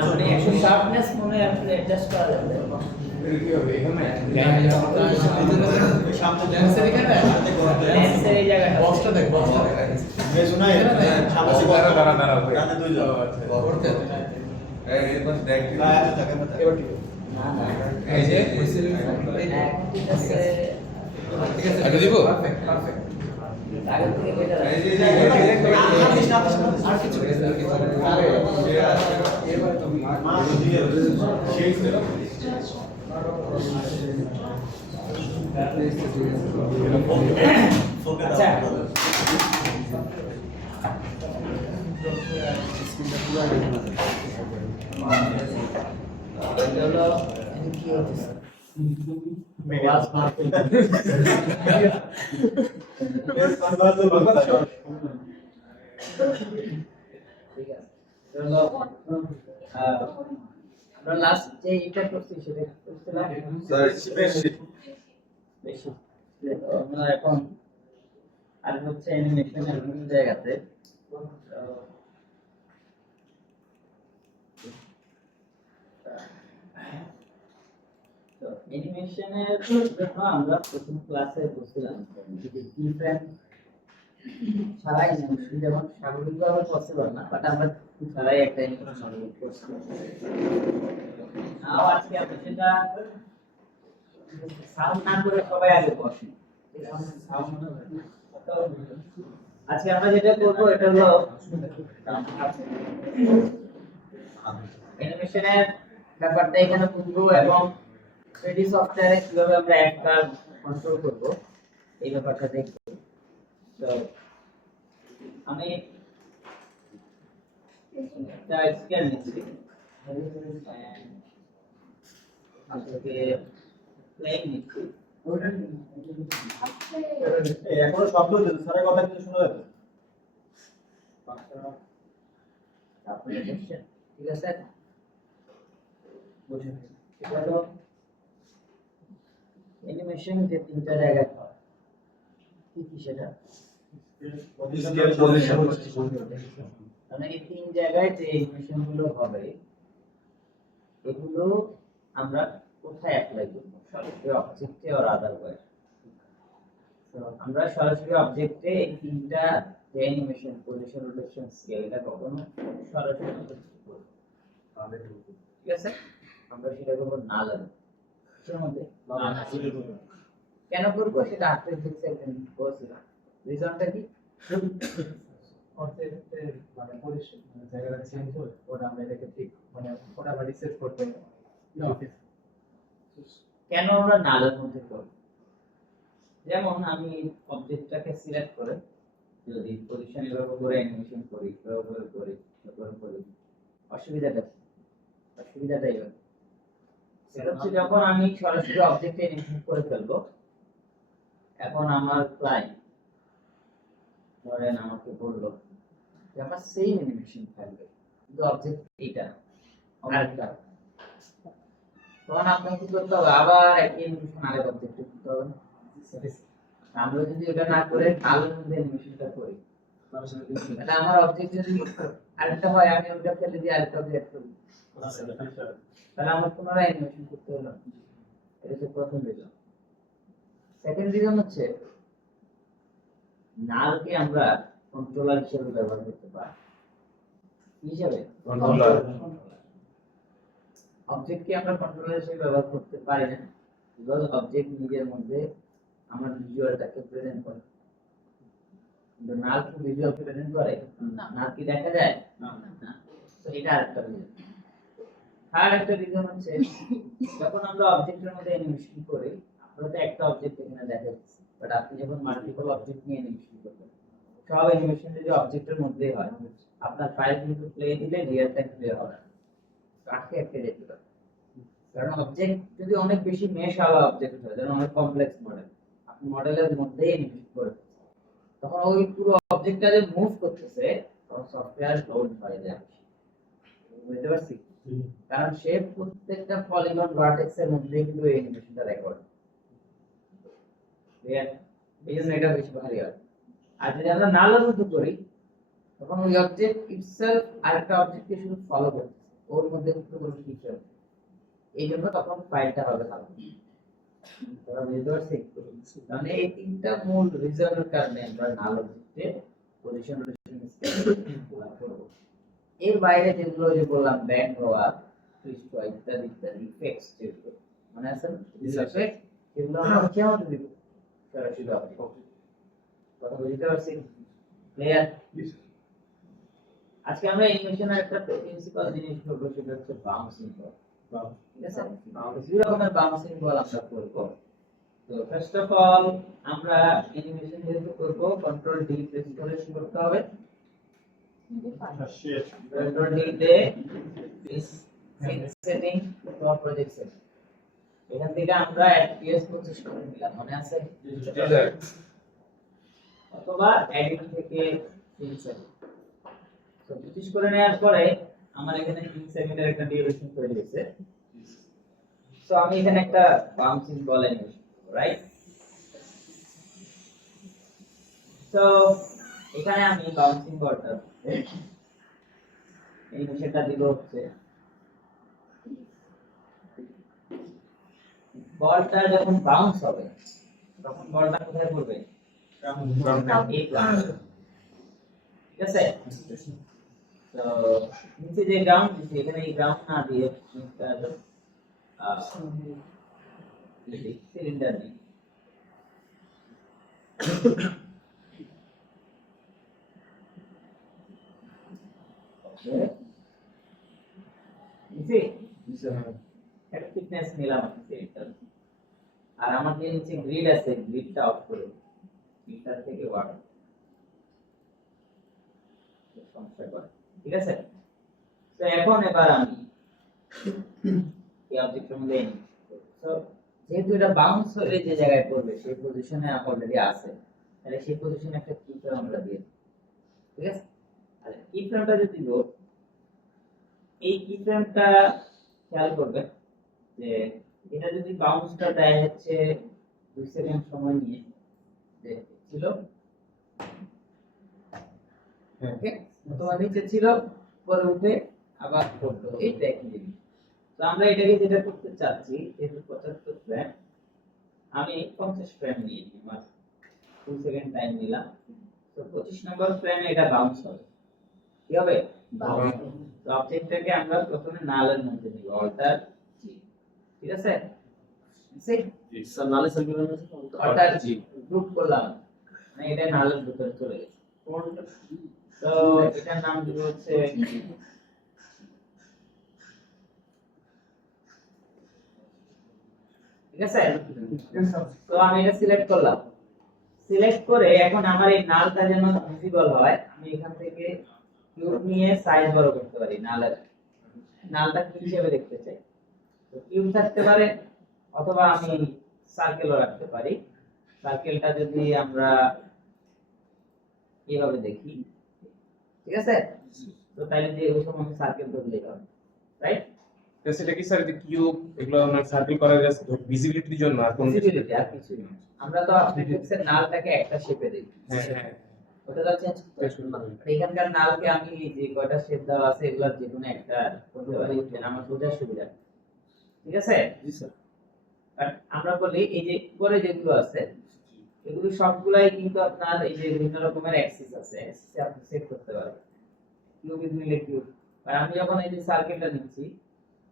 আপনি একটু শার্পনেস মনে আপনি অ্যাডজাস্ট করা যাবে লেন্সের এই জায়গাটা বক্সটা দেখ বক্সটা দেখ मैं सुना है सामने से दारा दारा काने দুই জন করতে এই বাস দেখ আয়া তো থাকে মত এবার ঠিক না না এই যে ঠিক আছে আগে দিব পারফেক্ট পারফেক্ট আগে থেকে বেটা এই যে আর কিছু এবার তুমি মা দিয়ে শেষ করো আচ্ছা চলো কি হচ্ছে মেগাস মার্কেট বেশ বারবার তো বলবা ঠিক আছে চলো আমরা লাস্ট যে এটা করছি সেটা করছিলাম বেশি আমরা এখন আর হচ্ছে অ্যানিমেশনের বিভিন্ন জায়গাতে তো অ্যানিমেশনের জন্য আমরা প্রথম ক্লাসে বলছিলাম যে ডিফারেন্ট ছাড়াই অ্যানিমেশন যেমন স্বাভাবিকভাবে পসিবল না বাট আমরা ছাড়াই একটা অ্যানিমেশন করছি নাও আজকে আমরা সেটা সাউন্ড না করে সবাই আগে বসি আজকে আমরা যেটা করব এটা হলো অ্যানিমেশনের ব্যাপারটা এখানে বুঝবো এবং 3D সফটওয়্যারে কিভাবে আমরা একটা কন্ট্রোল করব এই ব্যাপারটা দেখব তো আমি একটা স্ক্যান নিচ্ছি আজকে প্লেইং নিচ্ছি এখনো শব্দ হচ্ছে স্যারের কথা কিছু শোনা যাচ্ছে তারপরে কোশ্চেন ঠিক আছে বুঝুন এটা হলো অ্যানিমেশন যে তিনটা জায়গা হয় কি কি সেটা মানে এই তিন জায়গায় যে অ্যানিমেশন গুলো হবে এগুলো আমরা কোথায় অ্যাপ্লাই করব সরাসরি অবজেক্টে অর আদারওয়াইজ তো আমরা সরাসরি অবজেক্টে এই তিনটা যে অ্যানিমেশন পজিশন রোটেশন স্কেল এটা কখনো সরাসরি করব তাহলে ঠিক আছে আমরা সেটা করব না লাগে এর মধ্যে কেন করব সেটা আফটার ফিক্স একদিন বলছিলাম রিজনটা কি অবজেক্টের মানে পজিশন মানে জায়গাটা চেঞ্জ হয় ওটা আমরা এটাকে ঠিক মানে ওটা আমরা রিসেট করতে কেন আমরা নালের মধ্যে করব যেমন আমি অবজেক্টটাকে সিলেক্ট করে যদি পজিশন এভাবে করে অ্যানিমেশন করি এভাবে করি অসুবিধাটাই হবে সেটা হচ্ছে যখন আমি সরাসরি অবজেক্টে অ্যানিমেশন করে ফেলবো এখন আমার ক্লায়েন্ট ধরেন আমাকে বললো যে আমার সেম অ্যানিমেশন থাকবে কিন্তু অবজেক্ট এইটা আরেকটা তখন আপনাকে কি করতে হবে আবার একই অ্যানিমেশন আরেক অবজেক্টে করতে হবে আমরা যদি এটা না করে আলোর মধ্যে অ্যানিমেশনটা করি তাহলে আমার অবজেক্ট যদি আরেকটা হয় আমি ওটা ফেলে দিয়ে আরেকটা অবজেক্ট করি তাহলে আমার পুনরায় অ্যানিমেশন করতে হলো এটা হচ্ছে প্রথম রিজন সেকেন্ড রিজন হচ্ছে নালকে আমরা কন্ট্রোলার হিসেবে ব্যবহার করতে পারি হিসেবে কন্ট্রোলার অবজেক্টকে আমরা কন্ট্রোলার হিসেবে ব্যবহার করতে পারি না বিকজ অবজেক্ট নিজের মধ্যে আমার ভিজুয়ালটাকে প্রেজেন্ট করে কিন্তু নাল কি ভিজুয়াল প্রেজেন্ট করে না কি দেখা যায় না তো এটা আরেকটা রিজন থার্ড একটা রিজন হচ্ছে যখন আমরা অবজেক্টের মধ্যে অ্যানিমেশন করি আমরা তো একটা অবজেক্ট এখানে দেখাচ্ছি বাট আপনি যখন মাল্টিপল অবজেক্ট নিয়ে অ্যানিমেশন করবেন সব অ্যানিমেশন যদি অবজেক্টের মধ্যেই হয় আপনার ফাইল কিন্তু প্লে দিলে রিয়েল টাইম প্লে হবে আটকে আটকে যেতে পারে কারণ অবজেক্ট যদি অনেক বেশি মেশ হওয়া অবজেক্ট হয় যেমন অনেক কমপ্লেক্স মডেল আপনি মডেলের মধ্যেই অ্যানিমেশন করে তখন ওই পুরো অবজেক্টটা যে মুভ করতেছে তখন সফটওয়্যার লোড হয়ে যায় বুঝতে পারছি কারণ সে প্রত্যেকটা পলিগন ভার্টেক্স এর মধ্যে কিন্তু এই অ্যানিমেশনটা রেকর্ড এই জন্য এটা বেশি ভারী হয় আর যদি আমরা নালের মধ্যে করি তখন ওই অবজেক্ট ইটসেলফ আরেকটা অবজেক্টকে শুধু ফলো করতেছে, ওর মধ্যে কোনো ফিচার, এই জন্য তখন ফাইলটা হবে ভালো। তোমরা বুঝতে পারছি? মানে এই তিনটা মূল রিজনের কারণে আমরা নাল অবজেক্টে পজিশন করব। এর বাইরে যেগুলো যে বললাম ব্যাক হওয়া, টুইস্ট হওয়া ইত্যাদি ইত্যাদি ইফেক্টস যেগুলো মানে আছে না, ইফেক্ট, সেগুলো আমরা কেমন দিব সরাসরি হবে। কথা বুঝতে পারছি? ক্লিয়ার? আজকে আমরা অ্যানিমেশনের একটা প্রিন্সিপাল জিনিস করব, সেটা হচ্ছে বাউন্সিং বল। ঠিক আছে, দুই রকমের বাউন্সিং বল আমরা করব। তো ফার্স্ট অফ অল আমরা অ্যানিমেশন যেহেতু করব, কন্ট্রোল ডি প্রেস করে শুরু করতে হবে। কন্ট্রোল ডি তে সেটিং ফর প্রজেক্ট সেট, এখান থেকে আমরা FPS 25 করে নিলাম, মনে আছে? অথবা এডিট থেকে সিন সেট। তো 25 করে নেওয়ার পরে আমার এখানে 3 সেকেন্ডের একটা ডিউরেশন তৈরি হয়েছে। সো আমি এখানে একটা বাউন্সিং বল অ্যানিমেশন করব, রাইট? তো এখানে আমি বাউন্সিং বলটা অ্যানিমেশনটা দিব হচ্ছে বলটা যখন বাউন্স হবে তখন বলটা কোথায় পড়বে? এই গ্রাউন্ডে। ঠিক আছে? তো নিচে যে গ্রাউন্ড দিছি, এখানে এই গ্রাউন্ড না দিয়ে সিলিন্ডার দিই। একটা থিকনেস নিলাম সিলিন্ডার, আর আমার যে নিচে গ্রিড আছে, গ্রিডটা অফ করে গ্রিডটা থেকে ওয়াটার সমস্যা করে। ঠিক আছে? তো এখন এবার আমি এই অবজেক্টের মধ্যে তো যেহেতু এটা বাউন্স হলে যে জায়গায় পড়বে সেই পজিশনে অলরেডি আছে, তাহলে সেই পজিশনে একটা কি ফ্রেম আমরা দিয়ে দিই। ঠিক আছে? আর কি ফ্রেমটা যদি দিব, এই কি ফ্রেমটা খেয়াল করবে যে এটা যদি বাউন্সটা দেয় হচ্ছে 2 সেকেন্ড সময় নিয়ে যে ছিল, ওকে, তোমার নিচে ছিল, পরে উঠে আবার করতে হবে, এইটা একই জিনিস। তো আমরা এটাকে যেটা করতে চাচ্ছি, যেহেতু 75 ফ্রেম, আমি 50 ফ্রেম নিয়ে নিই, আমার 2 সেকেন্ড টাইম নিলাম। তো 25 নম্বর ফ্রেমে এটা বাউন্স হবে। কি হবে? বাউন্স। তো অবজেক্টটাকে আমরা প্রথমে নালের মধ্যে নিব, অল্টার জি। ঠিক আছে? জি স্যার, নালে সার্কুলার আছে, অল্টার জি গ্রুপ করলাম, মানে এটা নালের ভিতরে চলে গেছে। তো এটার নাম দিব হচ্ছে ঠিক আছে? তো আমি এটা সিলেক্ট করলাম, সিলেক্ট করে এখন আমার এই নালটা যেন ভিজিবল হয়, আমি এখান থেকে কিউব নিয়ে সাইজ বড় করতে পারি। নালটা কি হিসেবে দেখতে চাই, তো কিউব থাকতে পারে অথবা আমি সার্কেলও রাখতে পারি। সার্কেলটা যদি আমরা এইভাবে দেখি, ঠিক আছে? তো তাহলে যে ওই সময় আমি সার্কেল ধরলেই হবে, রাইট? সেটা কি স্যার, যে কিউব এগুলো আমরা সার্কেল করা জাস্ট ভিজিবিলিটির জন্য, আর কোনো ভিজিবিলিটি আর কিছু না। আমরা তো অবজেক্টের নালটাকে একটা শেপে দেই, হ্যাঁ হ্যাঁ, ওটা চেঞ্জ করতে না। এখানকার নালকে আমি যে কয়টা শেপ দেওয়া আছে এগুলোর যে কোনো একটা করতে পারি, যেন আমার বোঝার সুবিধা। ঠিক আছে? জি স্যার। আর আমরা বলি এই যে উপরে যেগুলো আছে এগুলো সবগুলাই কিন্তু আপনার এই যে বিভিন্ন রকমের অ্যাক্সিস আছে, অ্যাক্সিসে আপনি সেট করতে পারবেন। কিউব নিলে কিউব, আর আমি যখন এই যে সার্কেলটা নিচ্ছি,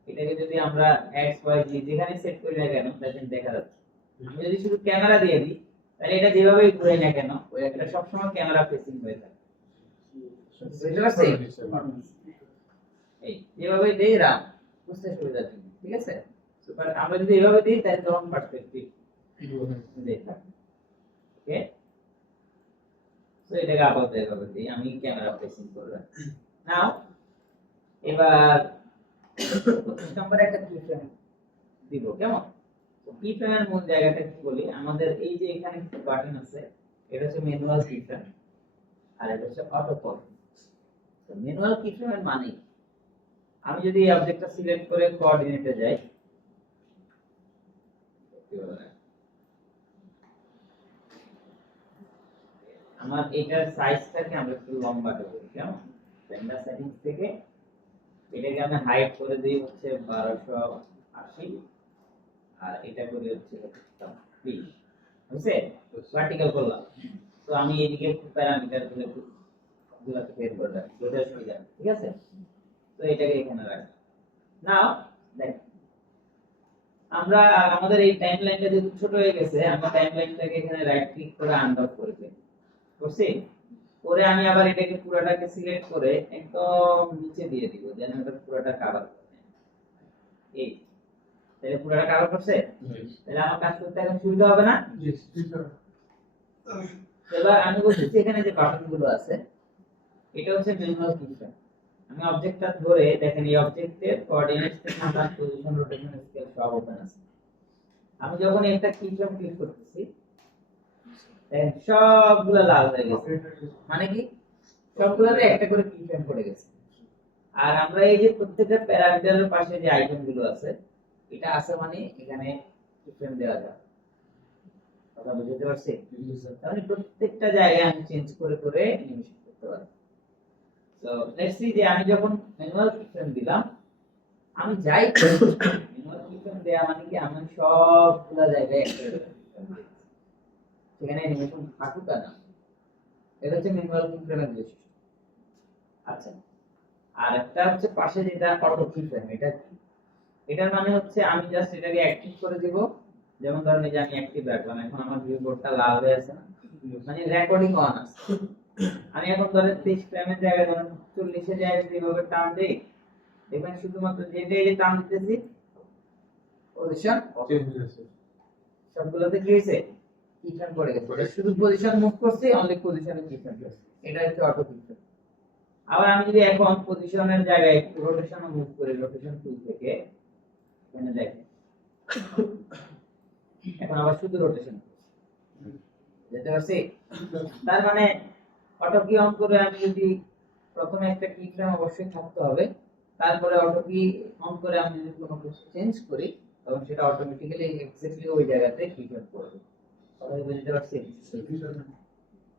এটাকে যদি আমরা এক্স ওয়াই জি যেখানে সেট করি না কেন দেখেন দেখা যাচ্ছে। আমি যদি শুধু ক্যামেরা দিয়ে দিই, তাহলে এটা যেভাবে ঘুরে না কেন ওই একটা সবসময় ক্যামেরা ফেসিং হয়ে থাকে। বুঝতে পারছেন? এই যেভাবে দেই রাম বুঝতে সুবিধা হবে। ঠিক আছে? সুপার, আমরা যদি এইভাবে দিই তাহলে তখন পার্সপেক্টিভ দেখা। ওকে, তো এটাকে আপাতত এইভাবে দিই, আমি ক্যামেরা ফেসিং করলাম। নাও এবার নম্বরে একটা কি ফ্রেম দিব, কেমন? তো কি ফ্রেমের মূল জায়গাটা কি বলি, আমাদের এই যে এখানে একটা বাটন আছে, এটা হচ্ছে ম্যানুয়াল কি ফ্রেম, আর এটা হচ্ছে অটো কল। তো ম্যানুয়াল কি ফ্রেমের মানে আমি যদি এই অবজেক্টটা সিলেক্ট করে কোঅর্ডিনেটে যাই, আমার এটার সাইজটাকে আমরা একটু লম্বা করে দিই, কেমন? স্ট্যান্ডার্ড সেটিংস থেকে এটাকে আমি হাইট করে দিই হচ্ছে 1280, আর এটা করে হচ্ছে 20, বুঝছে? ভার্টিক্যাল করলাম। তো আমি এদিকে একটু প্যারামিটার গুলোকে বের করে রাখি, এটা সুবিধা, ঠিক আছে? তো এটাকে এখানে রাখি। নাও দেখ, আমরা আমাদের এই টাইমলাইনটা যেহেতু ছোট হয়ে গেছে, আমরা টাইমলাইনটাকে এখানে রাইট ক্লিক করে আনডক করে দিই, করছি? পরে আমি আবার এটাকে পুরোটাকে সিলেক্ট করে একদম নিচে দিয়ে দিব, যেন এটা পুরোটা কভার করে। এই তাহলে পুরোটা কভার করছে, তাহলে আমার কাজ করতে এখন সুবিধা হবে না? এবার আমি বলছি এখানে যে বাটনগুলো আছে, এটা হচ্ছে ম্যানুয়াল কিফ্রেম। আমি অবজেক্টটা ধরে দেখেন, এই অবজেক্টের কোঅর্ডিনেটস থেকে আমার পজিশন, রোটেশন, স্কেল সব ওপেন আছে। আমি যখন একটা কিফ্রেম ক্লিক করতেছি, দেখেন সবগুলো লাল হয়ে গেছে, মানে কি সবগুলোতে একটা করে কিফ্রেম পড়ে গেছে। আর আমরা এই যে প্রত্যেকটা প্যারামিটারের পাশে যে আইকনগুলো আছে, এটা আছে মানে এখানে কিফ্রেম দেওয়া যায়। কথা বুঝতে পারছি? তাহলে প্রত্যেকটা জায়গায় আমি চেঞ্জ করে করে অ্যানিমেশন করতে পারি। তো লেটস সি যে আমি যখন ম্যানুয়াল কিফ্রেম দিলাম, আমি যাই ম্যানুয়াল কিফ্রেম দেয়া মানে কি আমি সবগুলা জায়গায় একটা সেখানে অ্যানিমেশন থাকুক না, এটা হচ্ছে ম্যানুয়াল কিফ্রেমের বৈশিষ্ট্য। আচ্ছা, আর একটা হচ্ছে পাশে যেটা অটো কিফ্রেম, এটা কি? এটার মানে হচ্ছে আমি জাস্ট এটাকে অ্যাক্টিভ করে দিব। যেমন ধরেন এই যে আমি অ্যাক্টিভ রাখলাম, এখন আমার ভিউ বোর্ডটা লাল হয়ে আছে না, মানে রেকর্ডিং অন আছে। আমি এখন ধরেন 30 ফ্রেমের জায়গায় ধরেন 40 এর জায়গায় যেভাবে টান দেই, দেখবেন শুধুমাত্র যেটা এই যে টান দিতেছি পজিশন সবগুলোতে কি হয়েছে, কিফ্রেম পড়ে গেছে। শুধু পজিশন মুভ করছি, অনলি পজিশনে কিফ্রেম পড়ছে, এটা হচ্ছে অটো কিফ্রেম। আবার আমি যদি এখন পজিশনের জায়গায় একটু রোটেশন মুভ করি, রোটেশন টুল থেকে এখানে দেখেন, এখন আবার শুধু রোটেশন যেতে পারছি। তার মানে অটো কি অন করে আমি যদি প্রথমে একটা কি ফ্রেম অবশ্যই থাকতে হবে, তারপরে অটো কি অন করে আমি যদি কোনো কিছু চেঞ্জ করি, তখন সেটা অটোমেটিক্যালি এক্স্যাক্টলি ওই জায়গাতে কি ফ্রেম করবে। কথা বুঝতে পারছি?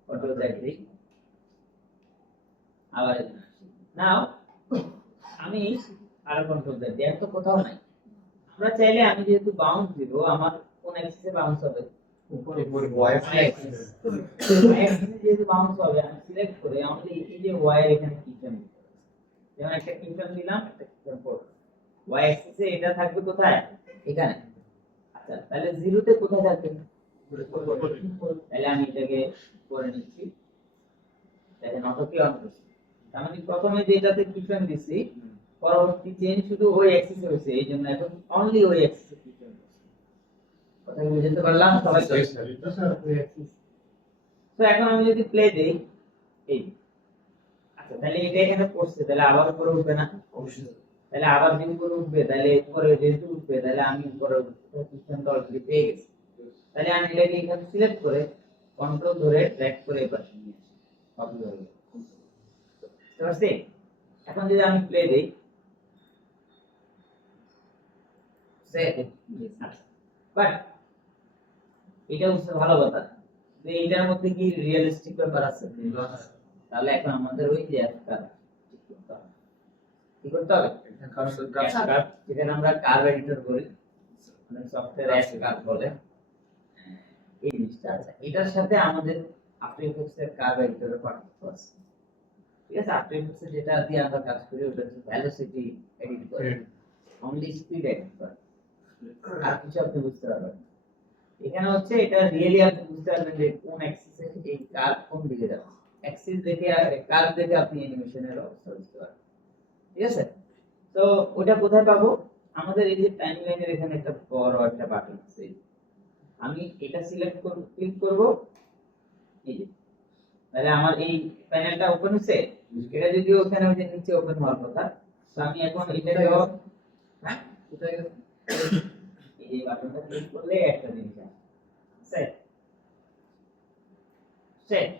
অটো দেখি আবার নাও আমি আর কন্ট্রোল দিই, এত কোথাও নাই। আমরা চাইলে আমি যেহেতু বাউন্স দিব, আমার কোন অ্যাক্সিসে বাউন্স হবে, উপরে ওয়াই অ্যাক্সিস। যেহেতু বাউন্স হবে, আমি সিলেক্ট করে আমাদের এই যে ওয়াই এর এখানে কিফ্রেম, যেমন একটা কিফ্রেম দিলাম, একটা কিফ্রেম পড়বে ওয়াই অ্যাক্সিসে, এটা থাকবে কোথায়, এখানে। আচ্ছা, তাহলে জিরোতে কোথায় থাকবে, তাহলে আমি এটাকে করে নিচ্ছি। দেখেন অটো কি অন করছি, তার মানে প্রথমে যেটাতে কিফ্রেম দিছি, পরবর্তী চেঞ্জ শুধু ওই অ্যাক্সিসে হয়েছে, এই জন্য এখন অনলি ওই অ্যাক্সিসে কিফ্রেম। কথা বুঝতে পারলাম সবাই? তো এখন আমি যদি প্লে দেই, এই আচ্ছা, তাহলে এটা এখানে পড়ছে, তাহলে আবার উপরে উঠবে না? অবশ্যই। তাহলে আবার যদি উপরে উঠবে, তাহলে উপরে যেহেতু উঠবে, তাহলে আমি উপরে সিস্টেমটা অলরেডি পেয়ে গেছি। তাহলে আমি এটাকে এখানে সিলেক্ট করে কন্ট্রোল ধরে ড্র্যাগ করে এবার নিয়ে আসি, কপি হয়ে গেল। বুঝতে পারছি? এখন যদি আমি প্লে দেই, বাট এটা হচ্ছে ভালো কথা যে এটার মধ্যে কি রিয়েলিস্টিক ব্যাপার আছে, তাহলে এখন আমাদের ওই যে কাজ কি করতে হবে, যেখানে আমরা কার্ভ এডিটর করি, মানে সফটওয়্যার অ্যাড কার্ভ বলে এই জিনিসটা আছে, এটার সাথে আমাদের আফটার ইফেক্টস এর কার্ভ এডিটরের পার্থক্য আছে। ঠিক আছে, আফটার ইফেক্টস যেটা দিয়ে আমরা কাজ করি ওটা হচ্ছে ভেলোসিটি এডিট করে, অনলি স্পিড এডিট করে, আর কিছু আপনি বুঝতে পারবেন। এখানে হচ্ছে এটা রিয়েলি আপনি বুঝতে পারবেন যে কোন অ্যাক্সিসে এই কার্ভ কোন দিকে যাচ্ছে, অ্যাক্সিস দেখে কার্ভ দেখে আপনি অ্যানিমেশনের অবস্থা বুঝতে পারবেন। ঠিক আছে, তো ওটা কোথায় পাবো, আমাদের এই যে টাইমলাইনের এখানে একটা বড় একটা বাটন আছে, আমি এটা সিলেক্ট করব, ক্লিক করব, এই যে তাহলে আমার এই প্যানেলটা ওপেন হচ্ছে। এটা যদি ওখানে ওই যে নিচে ওপেন হওয়ার কথা, তো আমি এখন এটাকে হ্যাঁ কোথায় গেছে, এই বাটনটা ক্লিক করলে একটা জিনিস আসে সেট সেট।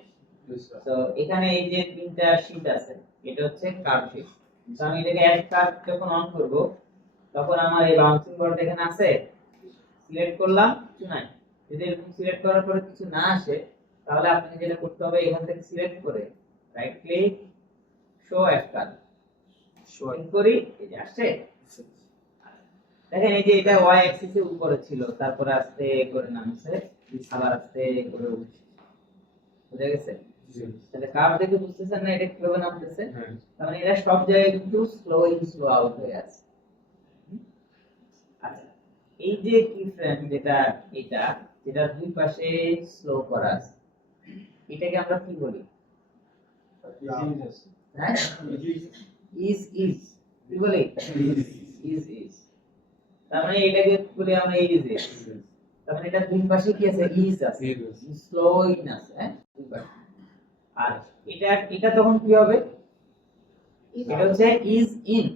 তো এখানে এই যে তিনটা শীট আছে, এটা হচ্ছে কার্ভ শীট। তো আমি এটাকে অ্যাড কার্ভ যখন অন করব, তখন আমার এই বাউন্সিং বলটা এখানে আছে, সিলেক্ট করলাম, কিছু নাই। যদি এরকম সিলেক্ট করার পরে কিছু না আসে, তাহলে আপনি যেটা করতে হবে এখান থেকে সিলেক্ট করে right click so as curve showing করি এই যে আসছে দেখেন এই যে এটা y অ্যাক্সিস এর উপরে ছিল তারপরে আস্তে করে নামছে আবার আস্তে করে উঠছে বুঝা গেছে তাহলে কার্ভ দেখে বুঝতেছেন না এটা কিভাবে নামতেছে তার মানে এটা সব জায়গায় কিন্তু স্লো আউট হয়ে আছে আচ্ছা এই যে কি ফ্রেম যেটা যেটা দুই পাশে স্লো করা আছে এটাকে আমরা কি বলি হ্যাঁ ইজ কি বলি ইজ তার মানে এটাকে বলি আমরা ইজ তার মানে এটা দুই পাশে কি আছে ইজ আছে স্লো ইন আছে হ্যাঁ দুই পাশে আর এটা তখন কি হবে এটা হচ্ছে ইজ ইন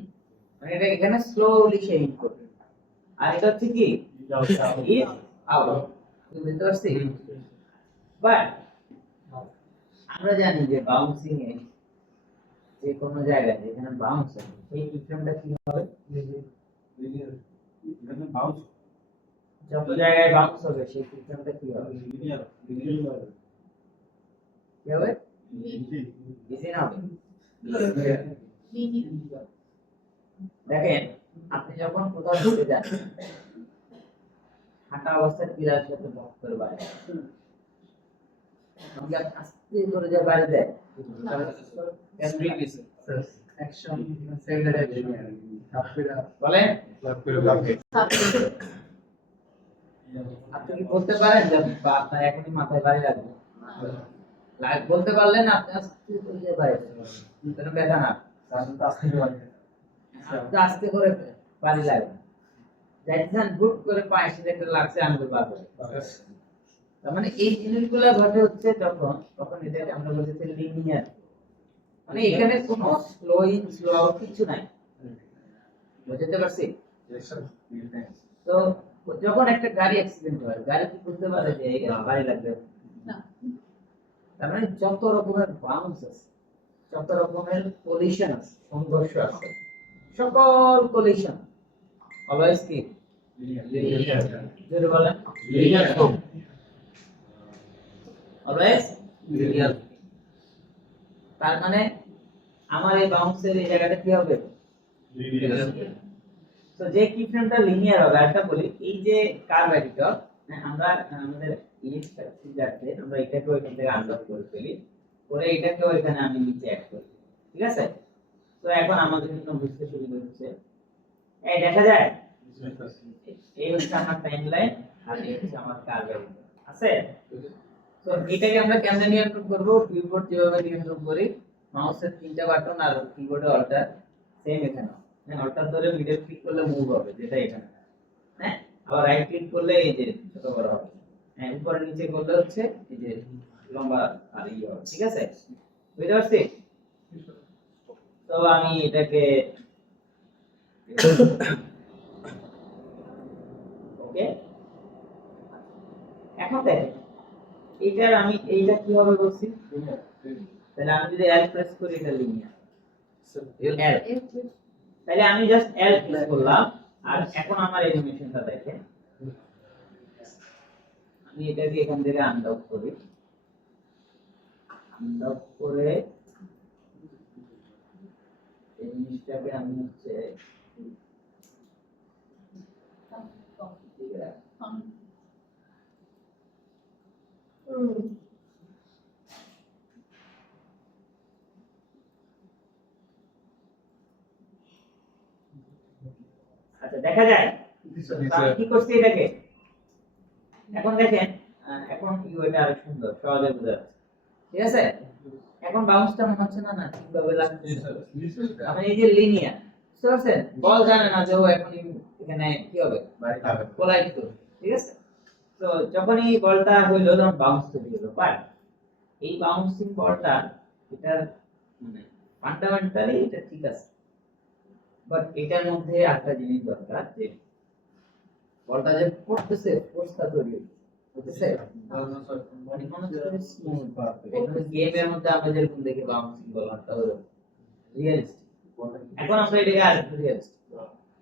মানে এটা এখানে স্লোলি সে ইন করবে আর এটা হচ্ছে কি ইজ আউট বুঝতে পারছি বাট আমরা জানি যে বাউন্সিং এ যে কোনো জায়গায় যেখানে বাউন্স হবে সেই ফ্রেমটা কি হবে যত জায়গায় বাউন্স হবে সেই ফ্রেমটা কি হবে কি হবে বেশি না হবে দেখেন আপনি যখন কোথাও ঘুরতে যান হাঁটা অবস্থায় পিলার সাথে বক করে বাইরে আপনি আস্তে করে যা বাইরে দেয় অ্যাকশন সেন্টার বলেন আপনি কি বলতে পারেন যে আপনার এখনই মাথায় বাড়ি লাগবে বলতে পারলেন আপনি আস্তে করে বাইরে কোনো ব্যথা না আস্তে করে বাড়ি লাগবে যাইতেছেন বুট করে পায়ে সেটা লাগছে আঙ্গুল বার করে তার মানে এই জিনিসগুলো ঘটে হচ্ছে তখন এটাকে আমরা বলতেছি লিনিয়ার মানে এখানে কোনো স্লো ইন স্লো আউট কিছু নাই বুঝতে পারছি তো যখন একটা গাড়ি অ্যাক্সিডেন্ট হয় গাড়ি কি বুঝতে পারে যে এই গাড়ি লাগবে না তার মানে যত রকমের বাউন্স আছে যত রকমের কলিশন আছে সংঘর্ষ আছে সকল কলিশন অলওয়েজ কি লিনিয়ার জোরে বলেন লিনিয়ার অলওয়েজ লিনিয়ার তার মানে আমার এই বাউন্সের এই জায়গাটা কি হবে লিনিয়ার তো যে কি ফ্রেমটা লিনিয়ার হবে একটা বলি এই যে কার্ভ এডিটর আমরা আমাদের ইলেকট্রিক ফিগারতে আমরা এটাকে ওইখান থেকে আনলক করে ফেলি করে এটাকে ওইখানে আমি নিচে অ্যাড করি ঠিক আছে তো এখন আমাদের জন্য বুঝতে শুরু হচ্ছে এই দেখা যায় এই হচ্ছে আমার টাইমলাইন আর এই হচ্ছে আমার কার্ভ এডিটর আছে তো এটাকে আমরা কেমনে নিয়ন্ত্রণ করব কিবোর্ড যেভাবে নিয়ন্ত্রণ করি মাউসের তিনটা বাটন আর কিবোর্ডে অল্টার সেম এখানে হ্যাঁ অল্টার ধরে মিডল ক্লিক করলে মুভ হবে যেটা এখানে হ্যাঁ আবার রাইট ক্লিক করলে এই যে ছোট বড় হবে হ্যাঁ উপরে নিচে করলে হচ্ছে এই যে লম্বা আর ইয়ে হবে ঠিক আছে বুঝতে পারছি তো আমি এটাকে ওকে এখন দেখেন এইটার আমি এইটা কিভাবে বলছি তাহলে আমি যদি এল প্রেস করি এটা লিনিয়ার এল তাহলে আমি জাস্ট এল প্রেস করলাম আর এখন আমার অ্যানিমেশনটা দেখেন আমি এটাকে এখান থেকে আনডক করি আনডক করে এই জিনিসটাকে আমি হচ্ছে আচ্ছা দেখা যায় আমি কি করছি এটাকে এখন দেখেন এখন এটা আরো সুন্দর সহজে বোঝা যাচ্ছে ঠিক আছে এখন বাউন্সটা মনে হচ্ছে না ঠিকভাবে লাগছে আমি এই যে লিনিয়ার বুঝতে পারছেন বল জানে না যে ও এখন এখানে কি হবে কোলাইড করবে ঠিক আছে তো যখনই বলটা হইলো তখন বাউন্স তৈরি হলো বাট এই বাউন্সিং বলটা এটার মানে ফান্ডামেন্টালি এটা ঠিক আছে বাট এটার মধ্যে একটা জিনিস দরকার যে বলটা যে পড়তেছে ফোর্সটা তৈরি হচ্ছে মানে কোন স্মুথ এখানে গেমের মধ্যে আমরা যেরকম দেখি বাউন্সিং বলটা হলো রিয়েলিস্টিক এখন আমরা এটাকে আরেকটু রিয়েলিস্টিক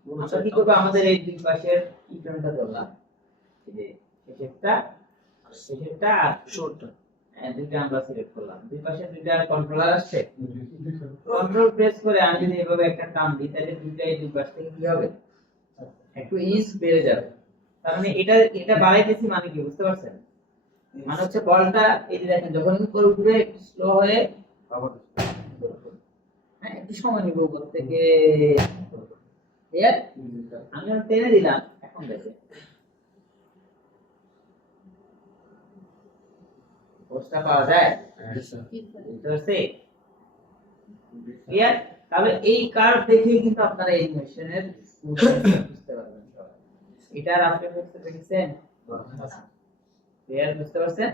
আমরা কি করব আমাদের এই দুই পাশের ইকুয়েশনটা ধরলাম এই যে শেষেরটা আর শর্টটা দুইটা আমরা সিলেক্ট করলাম, দুই পাশে দুইটা কন্ট্রোলার আসছে, কন্ট্রোল প্রেস করে আমি যদি এভাবে একটা টান দিই তাহলে দুইটাই দুই পাশ থেকে কি হবে, একটু ইঞ্চ বেড়ে যাবে। তার মানে এটা এটা বাড়াইতেছি মানে কি বুঝতে পারছেন, মানে হচ্ছে বলটা এই যে দেখেন যখন উপরে উঠবে একটু স্লো হয়ে হ্যাঁ একটু সময় নিব উপর থেকে ক্লিয়ার। আমি যখন টেনে দিলাম এখন দেখেন ফোর্সটা পাওয়া যায়, বুঝতে পারছি ক্লিয়ার। তাহলে এই কার্ভ দেখেই কিন্তু আপনারা এই মেশিনের বুঝতে পারবেন সবাই। এটা আপনি বুঝতে পেরেছেন, ক্লিয়ার বুঝতে পারছেন।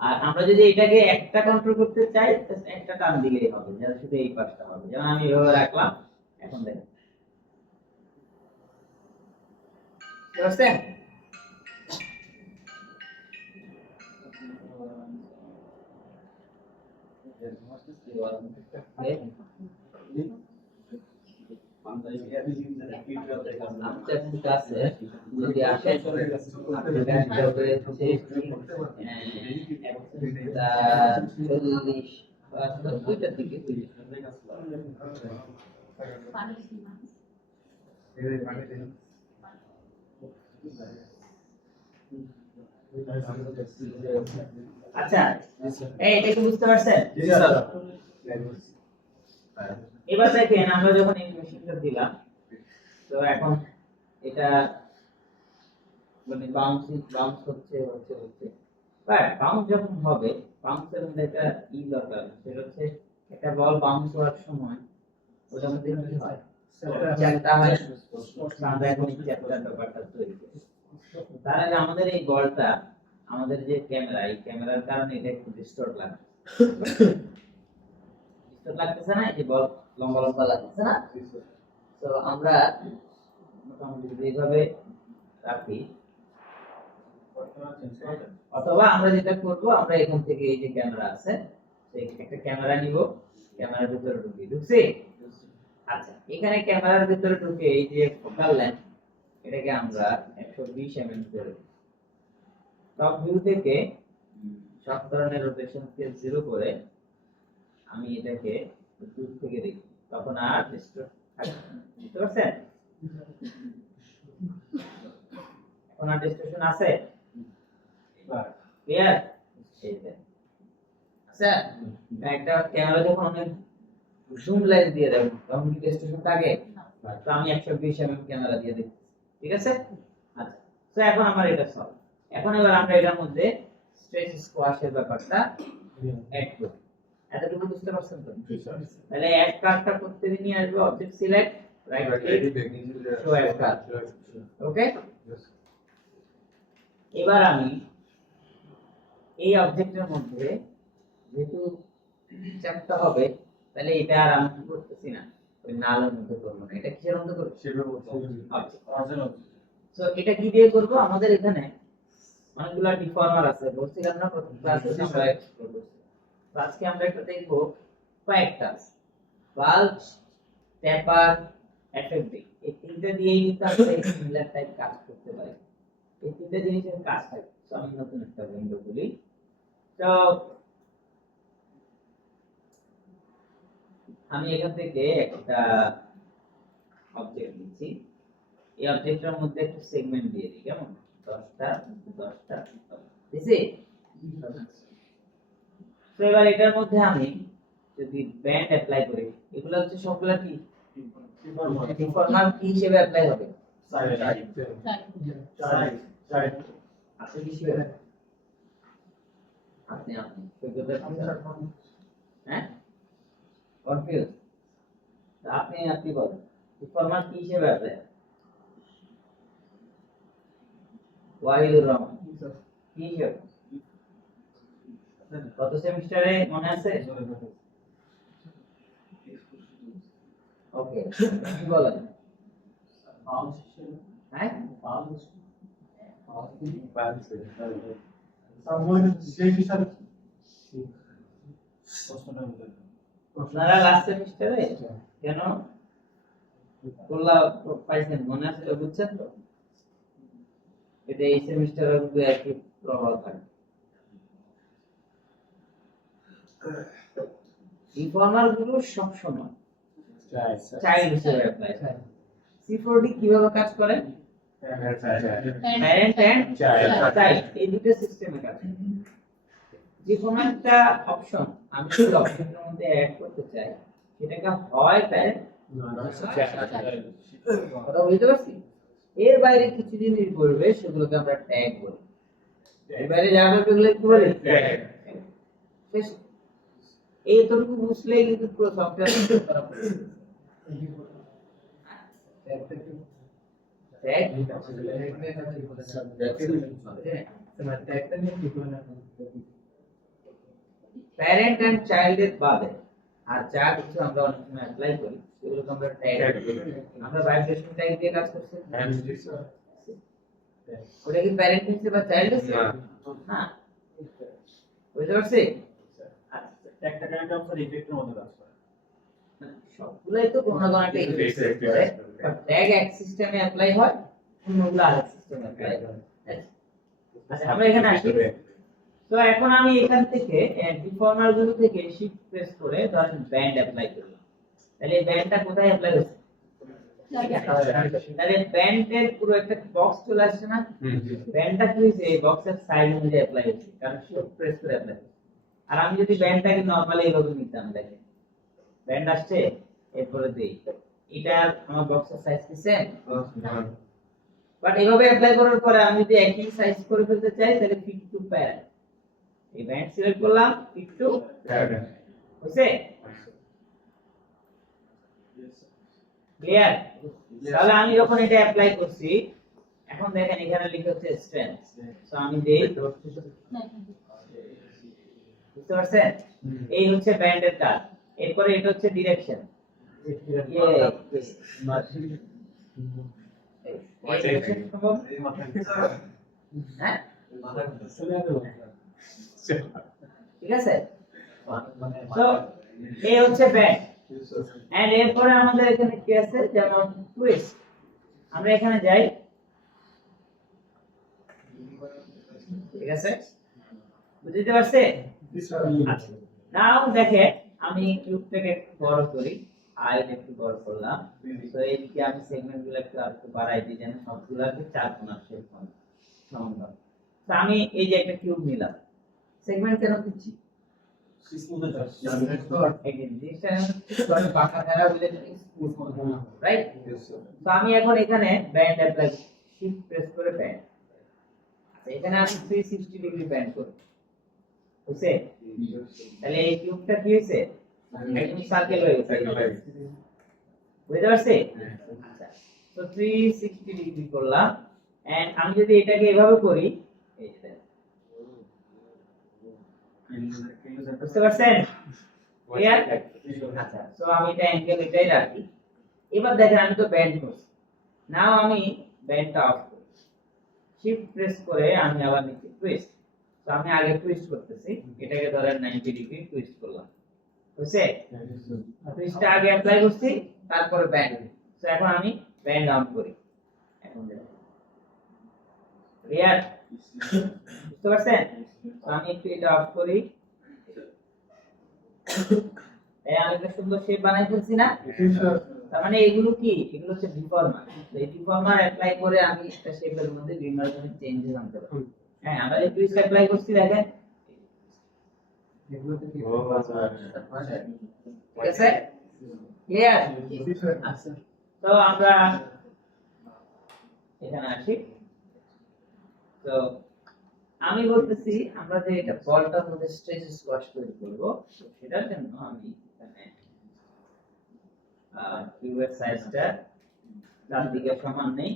আর আমরা যদি এটাকে একটা কন্ট্রোল করতে চাই তাহলে একটা টান দিলেই হবে, যেন শুধু এই পাশটা হবে, যেমন আমি এভাবে রাখলাম এখন দেখেন বুঝতে পারছেন। যদি আসে দুইটার দিকে আচ্ছা এই এটা কি বুঝতে পারছেন? এবার দেখেন আমরা যখন এই মেশিনটা দিলাম তো এখন এটা মানে বাউন্স হচ্ছে বাট বাউন্স যখন হবে বাউন্সের মধ্যে একটা দরকার, সেটা হচ্ছে একটা বল বাউন্স হওয়ার সময় ওটার মধ্যে কি হয়, চ্যাপ্টা হয়, আমরা এখন এই চ্যাপ্টার ব্যাপারটা তৈরি করি। তার আগে আমাদের এই বলটা আমাদের যে ক্যামেরা, এই ক্যামেরার কারণে এটা একটু ডিস্টর্ট লাগে, ডিস্টর্ট লাগতেছে না, এই যে বল লম্বা লম্বা লাগতেছে না। তো আমরা মোটামুটি এইভাবে রাখি, অথবা আমরা যেটা করব আমরা এখান থেকে এই যে ক্যামেরা আছে একটা ক্যামেরা নিব, ক্যামেরার ভিতরে ঢুকছি। আচ্ছা এখানে ক্যামেরার ভিতরে ঢুকে এই যে ফোকাল লেন্থ এটাকে আমরা 120 mm করে টপ ভিউ থেকে সব ধরনের রোটেশন স্কেল 0 করে আমি এটাকে দূর থেকে দেখি, তখন আর ডিস্টর্ব থাকবে না, বুঝতে পারছেন? এখন আর ডিস্টরশন আছে, ক্লিয়ার? এই যে আচ্ছা একটা ক্যামেরা যখন অনেক জুম লেন্স দিয়ে দেব তখন কি ডিস্টরশন থাকে? তো আমি 120 mm ক্যামেরা দিয়ে দেখি, ঠিক আছে? আচ্ছা তো এখন আমার এটা সলভ। এখন এবার আমরা এটার মধ্যে স্ট্রেস স্কোয়াশের ব্যাপারটা অ্যাড করব। এতটুকু বুঝতে পারছেন তো? তাহলে এক কার্ভটা করতে নিয়ে আসবে object select, right click, show add curve, okay? এবার আমি এই অবজেক্টের মধ্যে যেহেতু চ্যাপ্টা হবে তাহলে এটা আর আমি কি করতেছি না, ওই নালের মধ্যে করব না, এটা কিসের মধ্যে করব? শেপের মধ্যে। সো এটা কি দিয়ে করব? আমাদের এখানে অনেকগুলো ডিফর্মার আছে, বলছিলাম না প্রথম ক্লাসে আমরা এক্সপ্লোর করছি। তো আজকে আমরা একটা দেখব কয়েকটা বাল্ব, ট্যাপার, এফএফডি, এই তিনটা দিয়েই কিন্তু আমরা এই সিমিলার টাইপ কাজ করতে পারি। এই তিনটা জিনিসের কাজ থাকে। তো আমি নতুন একটা উইন্ডো খুলি। তো আমি এখান থেকে একটা অবজেক্ট নিচ্ছি, এই অবজেক্টের মধ্যে একটা সেগমেন্ট দিয়ে দিই, কেমন? 10টা 10টা দিছি। তো এবার এটার মধ্যে আমি যদি ব্যান্ড অ্যাপ্লাই করি, এগুলো হচ্ছে সবগুলা কি ডিফর্মার কি হিসেবে অ্যাপ্লাই হবে? আপনি কি শিওর? আপনি হ্যাঁ কনফিউজ? আপনি বলেন ডিফর্মার কি হিসেবে অ্যাপ্লাই? ওয়াহিদুর রহমান কি হিসেবে? কত সেমিস্টারে মনে আছে? ওকে কি বলেন? হ্যাঁ আপনারা লাস্ট সেমিস্টারে কেন কোলা পাইছেন মনে আছে তো, বুঝছেন তো? এটা এই সেমিস্টারে কিন্তু একই প্রভাব থাকে। ইনফর্মাল গুলো সব সময় চাইল্ড হিসেবে অ্যাপ্লাই হয়। C4D কিভাবে কাজ করে? প্যারেন্ট এন্ড চাইল্ড এই দুটো সিস্টেমে কাজ করে। যে কোনো একটা অপশন আমি যদি অপশনের মধ্যে অ্যাড করতে চাই সেটাকে হয় প্যারেন্ট কথা বুঝতে পারছি। এর বাইরে কিছু জিনিস বলবে সেগুলোকে আমরা ট্যাগ বলি। এর বাইরে যা বলবে এগুলো কি বলি? শেষ। এইটুকু বুঝলেই কিন্তু পুরো সফটওয়্যার করা পড়ে। প্যারেন্ট এন্ড চাইল্ডের বাদে আর যা কিছু আমরা অনেক সময় অ্যাপ্লাই করি সেগুলোকে আমরা ট্যাগ বলি। আমরা ভাইব্রেশন ট্যাগ দিয়ে কাজ করছি। ওটা কি প্যারেন্ট হিসেবে বা চাইল্ড হিসেবে? না, বুঝতে পারছি? একটা কারেন্ট অফার ইফেক্টের মধ্যে কাজ করে। সবগুলাই তো কোনো না কোনো একটা ইফেক্ট করে, বাট ট্যাগ এক সিস্টেমে অ্যাপ্লাই হয়, অন্যগুলো আরেক সিস্টেমে অ্যাপ্লাই হয়। আচ্ছা, আমরা এখানে আসি। তো এখন আমি এখান থেকে ডিফর্মার গুলো থেকে শিফট প্রেস করে ধরেন ব্যান্ড অ্যাপ্লাই করলাম। তাহলে এই ব্যান্ডটা কোথায় অ্যাপ্লাই হচ্ছে? তাহলে ব্যান্ডের পুরো একটা বক্স চলে আসছে না? ব্যান্ডটা কি হইছে? এই বক্সের সাইজ অনুযায়ী অ্যাপ্লাই হচ্ছে, কারণ শিফট প্রেস করে অ্যাপ্লাই। আর আমি যদি ব্যান্ডটাকে নরমালি এইভাবে নিতাম, দেখেন ব্যান্ড আসছে, এরপরে দেই, এটা আমার বক্সের সাইজ কি সেম? বাট এইভাবে অ্যাপ্লাই করার পরে আমি যদি একই সাইজ করে ফেলতে চাই তাহলে ফিট টু প্যারেন্ট, এই ব্যান্ড সিলেক্ট করলাম, ফিট টু প্যারেন্ট হইছে? ক্লিয়ার? তাহলে আমি যখন এটা অ্যাপ্লাই করছি, এখন দেখেন এখানে লেখা হচ্ছে স্ট্রেংথ, সো আমি দেই, বুঝতে পারছেন? এই হচ্ছে ব্যান্ডের কাজ। এরপরে এটা হচ্ছে ডিরেকশন। হ্যাঁ, ঠিক আছে। তো এই হচ্ছে ব্যান্ড। এন্ড এরপরে আমাদের এখানে কি আছে, যেমন টুইস্ট। আমরা এখানে যাই, ঠিক আছে, বুঝতে পারছে? নাও দেখে আমি কিউবটাকে একটু বড় করি, আইল একটু বড় করলাম, তো এইদিকে আমি সেগমেন্টগুলো একটু বাড়াই দিই যেন সবগুলোকে চার কোণার শেপ হয় সমান হয়। তো আমি এই যে একটা কিউব নিলাম, সেগমেন্ট কেন দিচ্ছি? রাইট? তো আমি এখন এখানে ব্যান্ড অ্যাপ্লাই, শিফট প্রেস করে ব্যান্ড, এখানে আমি 360 ডিগ্রি ব্যান্ড করি, বুঝছে? তাহলে এই কিউবটা কি হইছে? একদম সার্কেল হয়ে গেছে, বুঝতে পারছি? আচ্ছা, তো 360 ডিগ্রি করলাম। এন্ড আমি যদি এটাকে এভাবে করি, এই যে বুঝতে পারছেন? ক্লিয়ার? আচ্ছা, সো আমি এটা অ্যাঙ্গেল এটাই রাখি। এবার দেখেন আমি তো ব্যান্ড করছি, নাও আমি ব্যান্ডটা অফ করি, শিফট প্রেস করে আমি আবার নিচে টুইস্ট। তো আমি আগে টুইস্ট করতেছি, এটাকে ধরেন 90 ডিগ্রি টুইস্ট করলাম, বুঝছে? টুইস্টটা আগে অ্যাপ্লাই করছি, তারপরে ব্যান্ড। তো এখন আমি ব্যান্ড অন করি, এখন দেখেন ক্লিয়ার? বুঝতে পারছেন? তো আমি একটু এটা অফ করি, এই আমি একটা সুন্দর শেপ বানাই ফেলছি না? তার মানে এগুলো কি? এগুলো হচ্ছে ডিফর্মার। এই ডিফর্মার অ্যাপ্লাই করে আমি একটা শেপের মধ্যে বিভিন্ন ধরনের চেঞ্জেস আনতে পারি। হ্যাঁ, আমরা যে টুইস্ট অ্যাপ্লাই করছি দেখেন, এগুলোতে কি ঠিক আছে? ক্লিয়ার? আচ্ছা, তো আমরা এখানে আসি। তো আমি বলতেছি আমরা যে এটা বলটার মধ্যে স্ট্রেচ স্কোয়াশ তৈরি করব, সেটার জন্য আমি এখানে কিউবের সাইজটা ডান দিকে সমান নেই,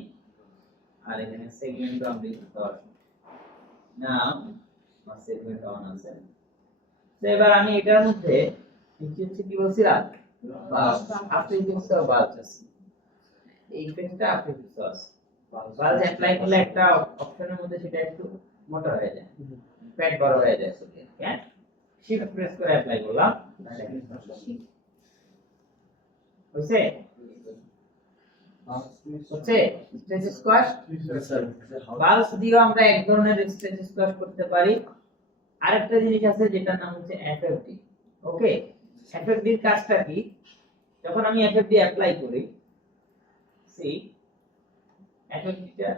আর এখানে সেগমেন্ট আমরা ধর না, আমার সেগমেন্ট অন আছে। তো এবার আমি এটার মধ্যে নিচে কি বলছিলাম, আপনি দিতে বালচাস, এই পেজটা আপনি দিতে আছে বালচ অ্যাপ্লাই করলে একটা অপশনের মধ্যে সেটা একটু মোটা হয়ে যায়, প্যাড বড় হয়ে যায়, হ্যাঁ। শিফট প্রেস করে অ্যাপ্লাই করলাম, হইছে? হচ্ছে স্ট্রেচ স্কোয়াশ। বালস দিয়েও আমরা এক ধরনের স্ট্রেচ স্কোয়াশ করতে পারি। আরেকটা জিনিস আছে যেটার নাম হচ্ছে এফএফডি, ওকে, এফএফডি এর কাজটা কি? যখন আমি এফএফডি অ্যাপ্লাই করি, সি এফএফডিটা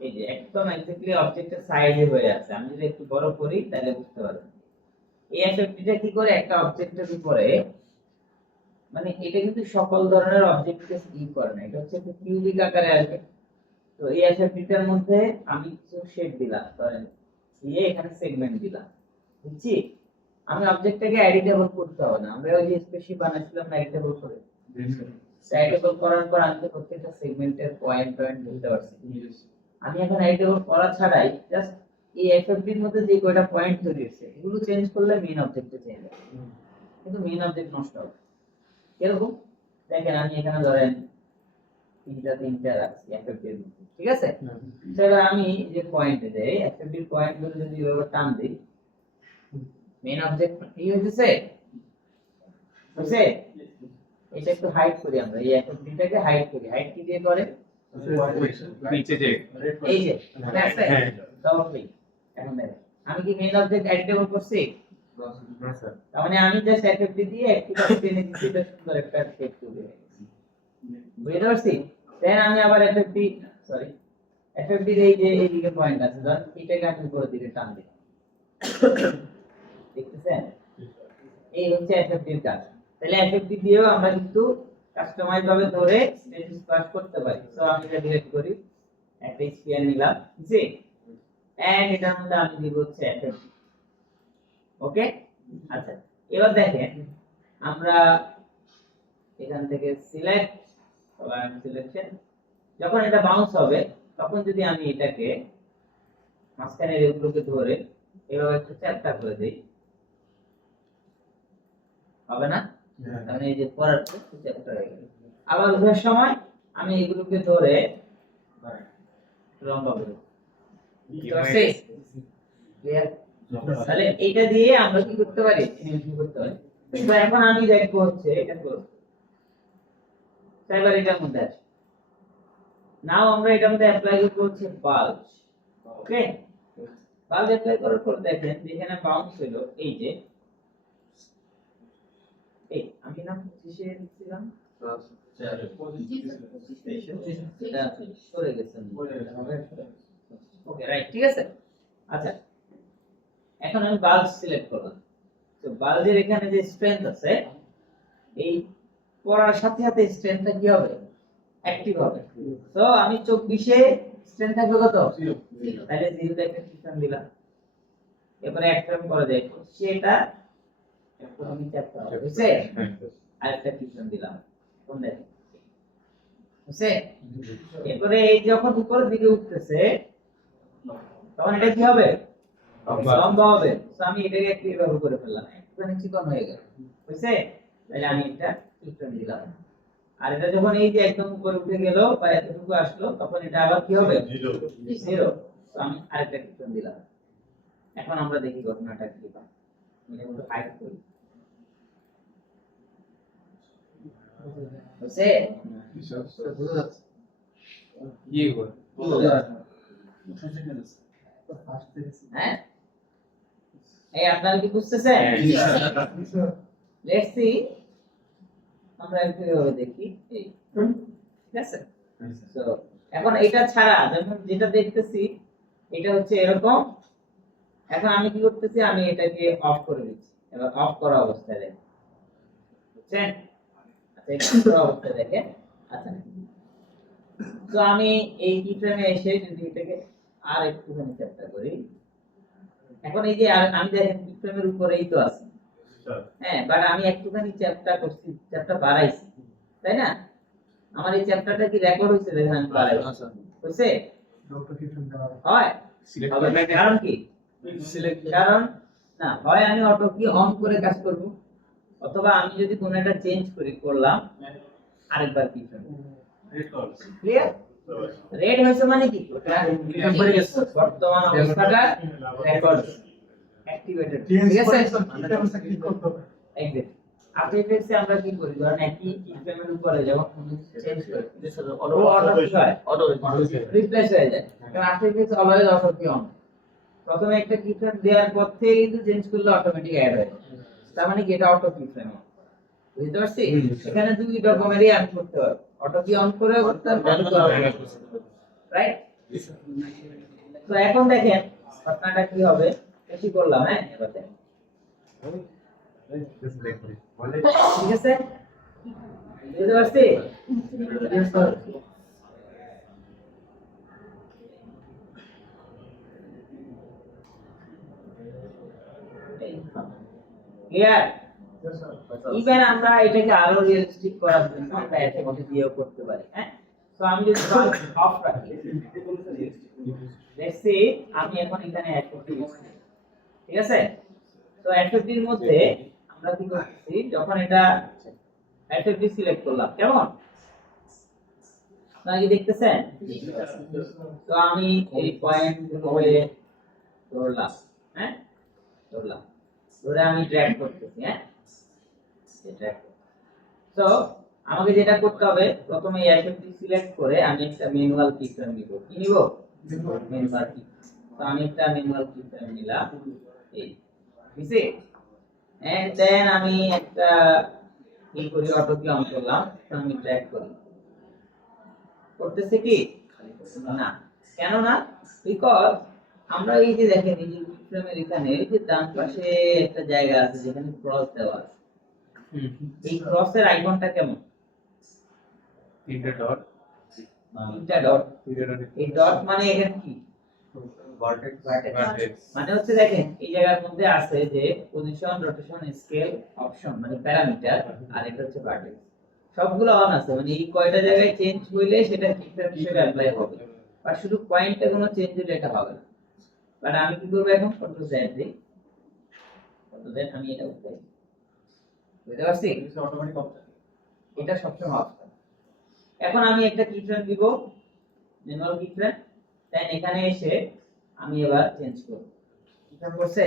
এই যে একদম এক্স্যাক্টলি অবজেক্টের সাইডে হয়ে আছে। আমি যদি একটু বড় করি তাহলে বুঝতে পারবেন। এই এফএফডিটা কি করে একটা অবজেক্টের উপরে, মানে এটা কিন্তু সকল ধরনের অবজেক্টকে ই করে না, এটা হচ্ছে একটা কিউবিক আকারে আসবে। তো এই এফএফডিটার মধ্যে আমি কিছু শেপ দিলাম, ধরেন দিয়ে এখানে সেগমেন্ট দিলাম, বুঝছি? আমি অবজেক্টটাকে এডিটেবল করতে হবে না, আমরা ওই যে স্পেসিফিক বানাইছিলাম না এডিটেবল করে, এডিটেবল করার পর আমি তো প্রত্যেকটা সেগমেন্টের পয়েন্ট বলতে পারছি। আমি এখন এডিটেবল করা ছাড়াই জাস্ট এই এফএফডি এর মধ্যে যে কয়টা পয়েন্ট তৈরি হচ্ছে এগুলো চেঞ্জ করলে মেইন অবজেক্টে চেঞ্জ হবে, কিন্তু মেইন অবজেক্ট নষ্ট হবে। এরকম দেখেন আমি এখানে ধরেন তিনটা রাখছি এফএফডি এর মধ্যে, ঠিক আছে? তো এবার আমি যে পয়েন্টে দেই এফএফডি এর পয়েন্টগুলো যদি এভাবে টান দিই, মেইন অবজেক্ট কি হইছে? হইছে? এটা একটু হাইড করি আমরা, এই এফএফডিটাকে হাইড করি। হাইড কি দিয়ে করে? নিচে যে এই যে আছে হ্যাঁ ডবল ক্লিক। এখন দেখেন আমি কি মেইন অবজেক্ট এডিটেবল করছি? না স্যার তার মানে আমি জাস্ট এফএফডি দিয়ে একটু টেনে দিচ্ছি, এটা সুন্দর একটা শেপ তৈরি হয়ে গেছে। বুঝতে পারছি? দেন আমি আবার এফএফডি এই যে এইদিকে পয়েন্ট আছে, ধর এটাকে আমি উপরের দিকে টান দিই, দেখতেছেন? এই হচ্ছে এফএফডি এর কাজ। তাহলে এফএফডি দিয়েও আমরা কিন্তু কাস্টমাইজ ভাবে ধরে স্ট্যাটাস পাস করতে পারি। সো আমি এটা ডিলিট করি, একটা স্পিয়ার নিলাম, জি, এন্ড এটার মধ্যে আমি দিব হচ্ছে এফএফডি। ওকে, আচ্ছা এবার দেখেন আমরা এখান থেকে সিলেক্ট সিলেকশন, যখন এটা বাউন্স হবে তখন যদি আমি এটাকে মাঝখানের এগুলোকে ধরে এভাবে একটু চ্যাপ্টা করে দেই, হবে না? মানে এই যে পড়ার একটু চ্যাপ্টা হয়ে গেল। আবার উভয় সময় আমি এগুলোকে ধরে লম্বা করে দেব। ক্লিয়ার? তাহলে এইটা দিয়ে আমরা কি করতে পারি? এনিমেশন করতে পারি। তো এখন আমি দেখবো হচ্ছে এটা করব, এবার এটার মধ্যে আছে, নাও আমরা এটার মধ্যে অ্যাপ্লাই করব হচ্ছে বাল্জ। ওকে, বাল্জ অ্যাপ্লাই করার পর দেখেন যেখানে বাউন্স হলো, এই যে এই আমি না 25 এ দিছিলাম, এটা সরে গেছে। ওকে রাইট, ঠিক আছে। আচ্ছা এখন আমি বাল্জ সিলেক্ট করলাম। তো বাল্জের এখানে যে স্ট্রেংথ আছে, এই পড়ার সাথে সাথে স্ট্রেংথটা কি হবে? অ্যাক্টিভ হবে। তো আমি 24 এ স্ট্রেংথ থাকবে কত? 0। তাহলে 0 তে একটা সিস্টেম দিলাম। এরপরে এক ফ্রেম করে দেই, সেটা একটু আমি চ্যাপ্টার হবে, বুঝছে? আরেকটা সিস্টেম দিলাম, কোন দেখেন বুঝছে? এরপরে এই যখন উপরের দিকে উঠতেছে তখন এটা কি হবে? লম্বা হবে। তো আমি এটাকে একটু এভাবে করে ফেললাম, একটুখানি চিকন হয়ে গেল, বুঝছে? তাহলে আমি এটা সিস্টেম দিলাম। আর এটা যখন এই যে একদম উপরে উঠে গেল বা এতটুকু আসলো তখন এটা আবার কি হবে? 0। তো আমি আরেকটা সিস্টেম দিলাম। এখন আমরা দেখি ঘটনাটা কি হয়। আমি একটু হাইড করি, বুঝছে? ইয়ে করে হ্যাঁ, এই আপনারা কি বুঝতেছেন? লেটস সি, আমরা একটু এভাবে দেখি, এই ঠিক আছে। তো এখন এটা ছাড়া যখন যেটা দেখতেছি এটা হচ্ছে এরকম, এখন আমি কি করতেছি? আমি এটাকে অফ করে দিচ্ছি। এবার অফ করা অবস্থায় দেখেন, বুঝছেন? আচ্ছা এটা অফ করা অবস্থায় দেখেন। আচ্ছা তো আমি এই কি ফ্রেমে এসে যদি এটাকে আর একটুখানি চ্যাপ্টা করি, এখন এই যে আমি দেখেন কি ফ্রেমের উপরেই তো আছে, হ্যাঁ, বাট আমি একটুখানি চ্যাপ্টা করছি, চ্যাপ্টা বাড়াইছি, তাই না? আমার এই চ্যাপ্টারটা কি রেকর্ড হইছে? দেখেন আমি বাড়াইছি, হইছে? হয় সিলেক্ট হবে। করলে কারণ কি? কারণ না হয় আমি অটো কি অন করে কাজ করব, অথবা আমি যদি কোনো একটা চেঞ্জ করলাম আরেকবার কি করব। ক্লিয়ার? রেড হইছে মানে কি? বর্তমান অবস্থাটা রেকর্ড অ্যাক্টিভেটেড, ঠিক আছে? এক্সাক্টলি। আপনি এসে আমরা কি করি? ধরেন একই ফ্রেমের উপরে যখন চেঞ্জ করি অটো রিপ্লেস হয়ে যায়, কারণ আফটার ইফেক্টস অলওয়েজ অটো কি অন। প্রথমে একটা কি ফ্রেম দেওয়ার পর থেকে কিন্তু চেঞ্জ করলে অটোমেটিক অ্যাড হয়। তার মানে কি এটা অটো কি ফ্রেম, বুঝতে পারছি? এখানে দুই রকমেরই আমি করতে পারবো, অটো কি অন করে করতে পারবো, রাইট? তো এখন দেখেন ঘটনাটা কি হবে, বেশি করলাম, হ্যাঁ এবার দেখেন। ঠিক আছে, বুঝতে পারছি? ক্লিয়ার? ইভেন আমরা এটাকে আরো রিয়েলিস্টিক করার জন্য আমরা একটা মধ্যে দিয়েও করতে পারি, হ্যাঁ? তো আমি যদি অফ রাখি, লেটস সি আমি এখন এখানে অ্যাড করতে দিচ্ছি, ঠিক আছে? তো অ্যাড50 এর মধ্যে আমরা কি করতেছি, যখন এটা অ্যাড50 সিলেক্ট করলাম, কেমন আপনারা কি দেখতেছেন? তো আমি এই পয়েন্ট করে ধরলাম, হ্যাঁ ধরলাম, ধরে আমি ড্র্যাগ করতেছি, হ্যাঁ ড্র্যাগ। তো আমাকে যেটা করতে হবে, প্রথমে এই অ্যাকশনটি সিলেক্ট করে আমি একটা ম্যানুয়াল কি ফ্রেম নিব, কি নিব? ম্যানুয়াল কি। তো আমি একটা ম্যানুয়াল কি ফ্রেম নিলাম, এই বুঝছি? এন্ড দেন আমি একটা কি করি, অটো কি অন করলাম, তো আমি ড্র্যাগ করি, করতেছে কি না, কেন না? বিকজ আমরা এই যে দেখেন এই যে ফ্রেমের এখানে এই যে ডান পাশে একটা জায়গা আছে যেখানে ক্রস দেওয়া আছে, এই ক্রসের আইকনটা কেমন? তিনটা ডট, তিনটা ডট। এই ডট মানে এখানে কি? ভার্টেক্স। ভার্টেক্স। মানে হচ্ছে দেখেন এই জায়গার মধ্যে আছে যে পজিশন, রোটেশন, স্কেল, অপশন মানে প্যারামিটার, আর এটা হচ্ছে ভার্টেক্স। সবগুলো অন আছে, মানে এই কয়টা জায়গায় চেঞ্জ হইলে সেটা কি ফ্রেম হিসেবে অ্যাপ্লাই হবে, আর শুধু পয়েন্টে কোনো চেঞ্জ হলে এটা হবে না। বাট আমি কি করব, এখন কন্ট্রোল জেড দিই, কন্ট্রোল জেড, আমি এটা উঠাই, বুঝতে পারছি? এটা অটোমেটিক অফ থাকে। এটা সবসময় অফ থাকে। এখন আমি একটা কি ফ্রেম দিব, ম্যানুয়াল কি ফ্রেম, দেন এখানে এসে আমি এবার চেঞ্জ করব, কি ফ্রেম করছে,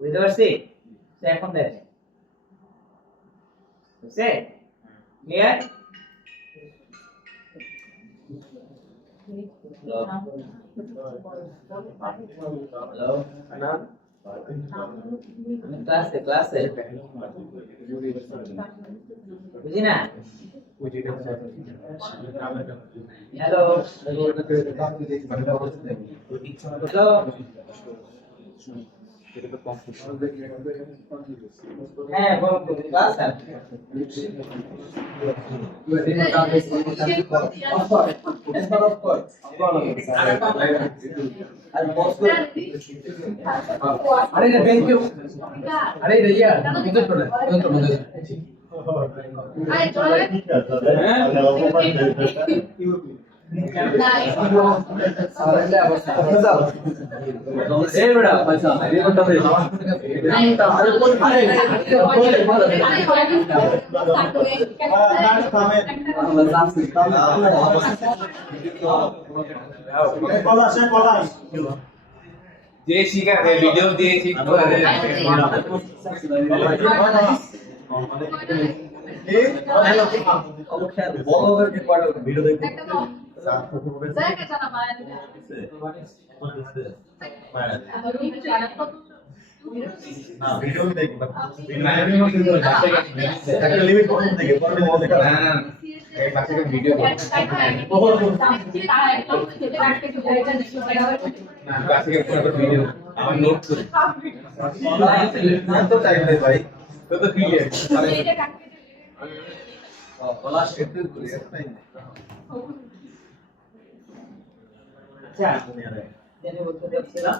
বুঝতে পারছি? তো এখন দেখেন বুঝছে, ক্লিয়ার? হ্যালো, আমি ক্লাসে বুঝি না, হ্যালো হ্যালো, হ্যাঁ বল ক্লাস আছে, अरे रे बैंक क्यों अरे भैया इधर तो मदद Ay, चलो ए बड़ा पैसा ये बता दे अरे बोल अरे যে শিখাতে ভিডিও দিয়ে শিখতে পারে। ভিডিও দেখতে না ভিডিও দেখব একটা লিমিট পর্যন্ত দেখে পরে দেখা না না এই পাশে ভিডিও না পাশে পুরো ভিডিও আমার নোট করে তো টাইম নেই ভাই তো ক্লিয়ার ক্লাস এপ্রিল করি টাইম আচ্ছা যেটা বলতে চাচ্ছিলাম,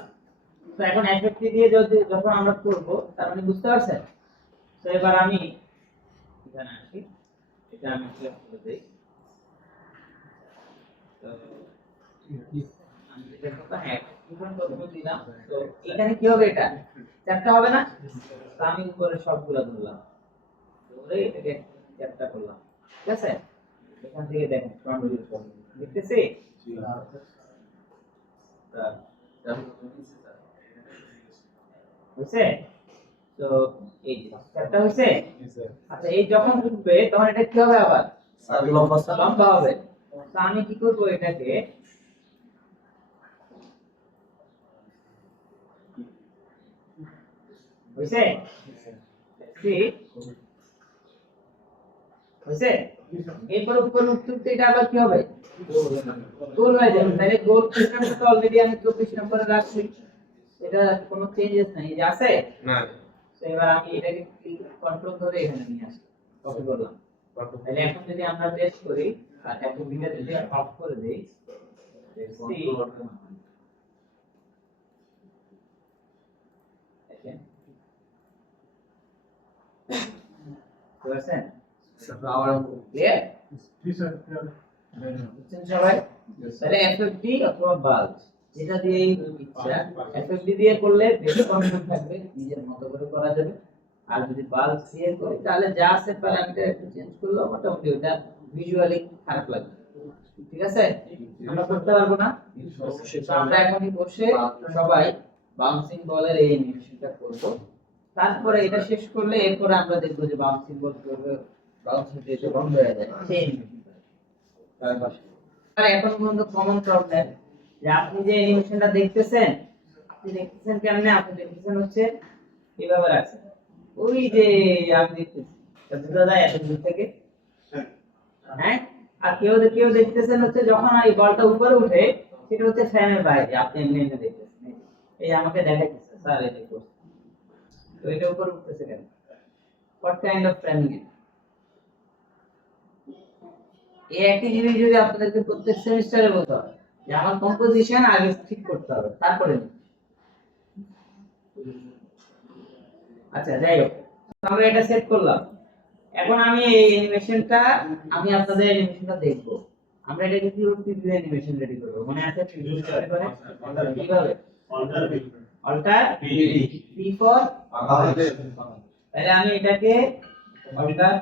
তো এখন এফএফটি দিয়ে যখন আমরা করব তার মানে বুঝতে পারছেন? তো এবার আমি এখানে আসি, এটা আমি ক্লিক করে দেই, তো আমি এটা কত হ্যাঁ এখন কত দিলাম, তো এখানে কি হবে, এটা চারটা হবে না? তো আমি উপরে সবগুলা ধরলাম, ধরে এটাকে চারটা করলাম, ঠিক আছে? এখান থেকে দেখেন ফ্রন্ট ভিউ দেখতেছি, বুঝছে? তো এই যে চ্যাপ্টার হইছে। আচ্ছা এই যখন উঠবে তখন এটা কি হবে, আবার লম্বা হবে। তো আমি কি করব, এটাকে হইছে, সি হয়েছে। এরপর উপর উত্তরটা এটা আবার কি হবে, গোল হয়ে যাবে। তাহলে গোল সিস্টেমটা তো অলরেডি আমি 24 নম্বরে রাখছি, এটা কোনো চেঞ্জেস নাই, এই যে আছে না তো এবার আমি এটাকে কন্ট্রোল ধরে এখানে নিয়ে আসি, কপি করলাম। তাহলে এখন যদি আমরা টেস্ট করি আর এখন বিটা যদি অফ করে দেই, সি দেখেন বুঝছেন ক্লিয়ার বুঝছেন সবাই। তাহলে এফএফডি অথবা বাল্ব যেটা দিয়ে ইচ্ছা, এফএফডি দিয়ে করলে বেশি কনফিডেন্স থাকবে, নিজের মতো করে করা যাবে। আর যদি বাল্ব দিয়ে করি তাহলে যা আছে প্যারামিটার একটু চেঞ্জ করলে মোটামুটি ওটা ভিজুয়ালি খারাপ লাগবে। ঠিক আছে, আমরা করতে পারবো না, তো আমরা এখনই বসে সবাই বাউন্সিং বলের এই অ্যানিমেশনটা করব। তারপরে এটা শেষ করলে এরপরে আমরা দেখবো যে বাউন্সিং বল কিভাবে বাউন্সিং দিয়ে বন্ধ হয়ে যায় সেই অ্যানিমেশন। আর এখন পর্যন্ত কমন প্রবলেম যে আপনি যে অ্যানিমেশনটা দেখতেছেন, আপনি দেখতেছেন কেমনে, আপনি দেখতেছেন হচ্ছে এইভাবে রাখছেন, ওই যে আমি দেখতেছি বোঝা যায় এত দূর থেকে, হ্যাঁ। আর কেউ দেখতেছেন হচ্ছে যখন এই বলটা উপরে উঠে সেটা হচ্ছে ফ্রেমের বাইরে, আপনি এমনি এমনি দেখতেছেন, এই আমাকে দেখাইতেছে স্যার এই দেখো, তো এটা উপরে উঠতেছে কেন, হোয়াট কাইন্ড অফ ফ্রেমিং ইট। এই একই জিনিস যদি আপনাদেরকে প্রত্যেক সেমিস্টারে বলতে হয় যে আমার কম্পোজিশন আগে ঠিক করতে হবে তারপরে। আচ্ছা যাই হোক, আমরা এটা সেট করলাম। এখন আমি এই অ্যানিমেশনটা আপনাদের অ্যানিমেশনটা দেখব। আমরা এটাকে কি প্রিভিউ অ্যানিমেশন রেডি করব, মনে আছে প্রিভিউ করে কিভাবে অল্টার পি ফর, তাহলে আমি এটাকে অল্টার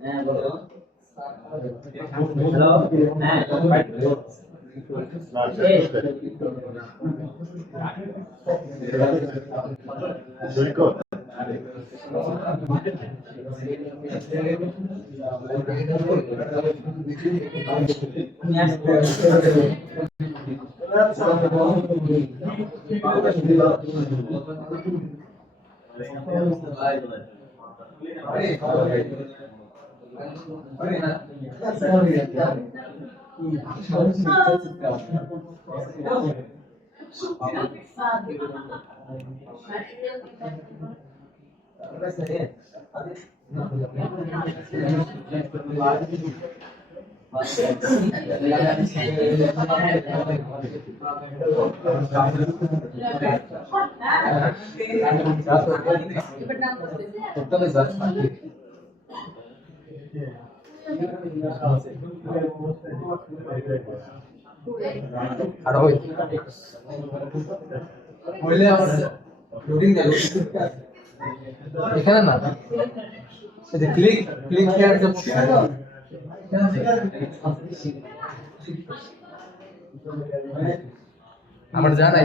হ্যাঁ বলো হ্যালো হ্যাঁ এখানে না ক্লিক ক্লিক আমার জানা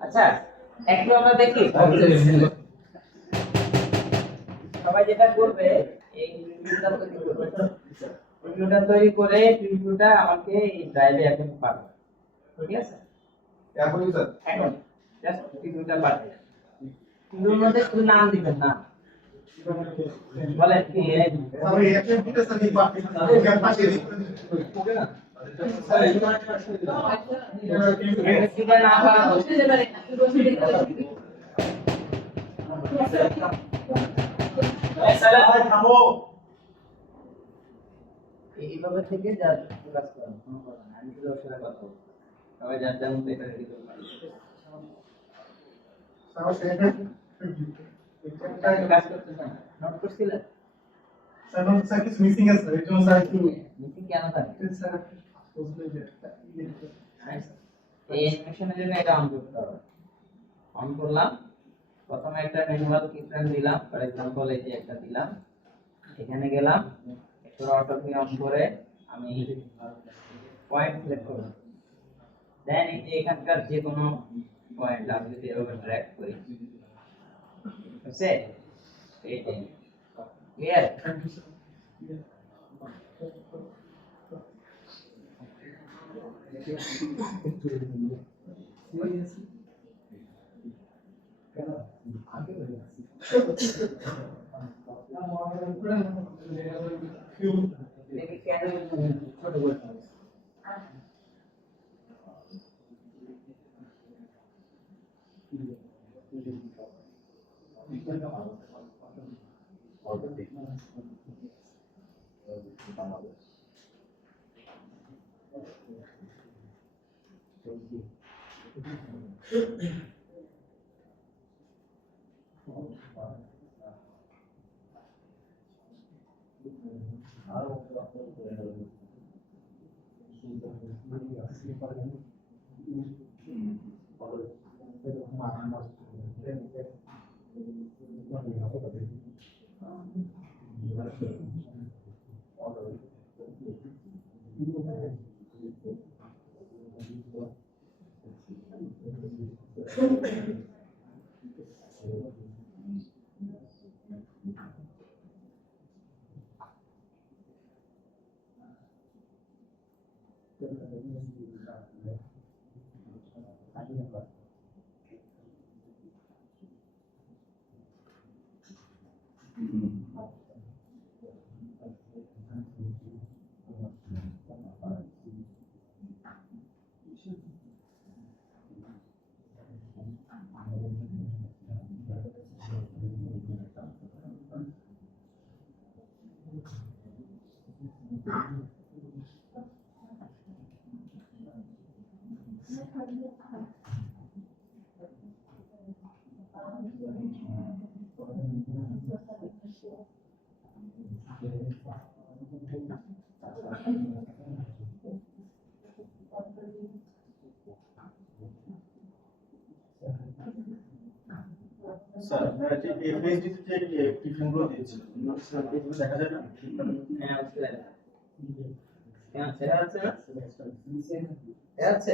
আচ্ছা একটু আমরা দেখি সবাই যেটা করবে এই রিভিউটা তৈরি করবে রিভিউটা তৈরি করে রিভিউটা আমাকে এই ড্রাইভে এখন পাঠাবে ঠিক আছে এখনই স্যার এখন জাস্ট রিভিউটা পাঠাবে রিভিউর মধ্যে শুধু নাম দিবেন না বলেন কি আমি এফএম দিতে স্যার এই পাশে ওকে না এটা না পারা এইভাবে থেকে যা কাজ করেন কোনো কথা না আমি শুধু ওর সাথে কথা বলবো সবাই যার যার মতো এটা রেডি করতে পারি কাজ করতেছেন নোট করছিলেন স্যার কিছু মিসিং আছে এর জন্য স্যার একটু মিটিং কেন থাকে স্যার এই অ্যানিমেশনের জন্য এটা অন করতে হবে অন করলাম প্রথমে একটা ম্যানুয়াল কিফ্রেম দিলাম ফর এক্সাম্পল এই যে একটা দিলাম এখানে গেলাম একটু অটোপি অন করে আমি পয়েন্ট সিলেক্ট করব দেন এই যে এখানকার যে কোনো পয়েন্ট আমি যদি এভাবে ড্র্যাগ করি বুঝছে এই যে ক্লিয়ার দেখি কেন ছোট করতে হবে স্যার যে এফএসডি যে টিফিনগুলো দিয়েছিল স্যার এগুলো দেখা যায় না হ্যাঁ বুঝতে কেন সেটা আছে না এটা আছে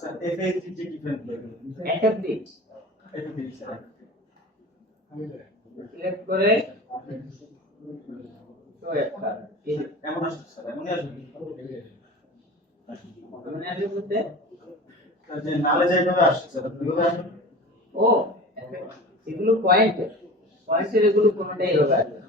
স্যার এফএসডি যে টিফিনগুলো এফএফডি এফএসডি স্যার সিলেক্ট করে তো একটা এই এমন আসছে স্যার এমনই আসবে মানে আসলে বলতে স্যার যে নালে যেভাবে আসছে স্যার ওইভাবে আসবে ও এগুলো পয়েন্ট পয়েন্টের এগুলো কোনোটাই হবে আসবে না।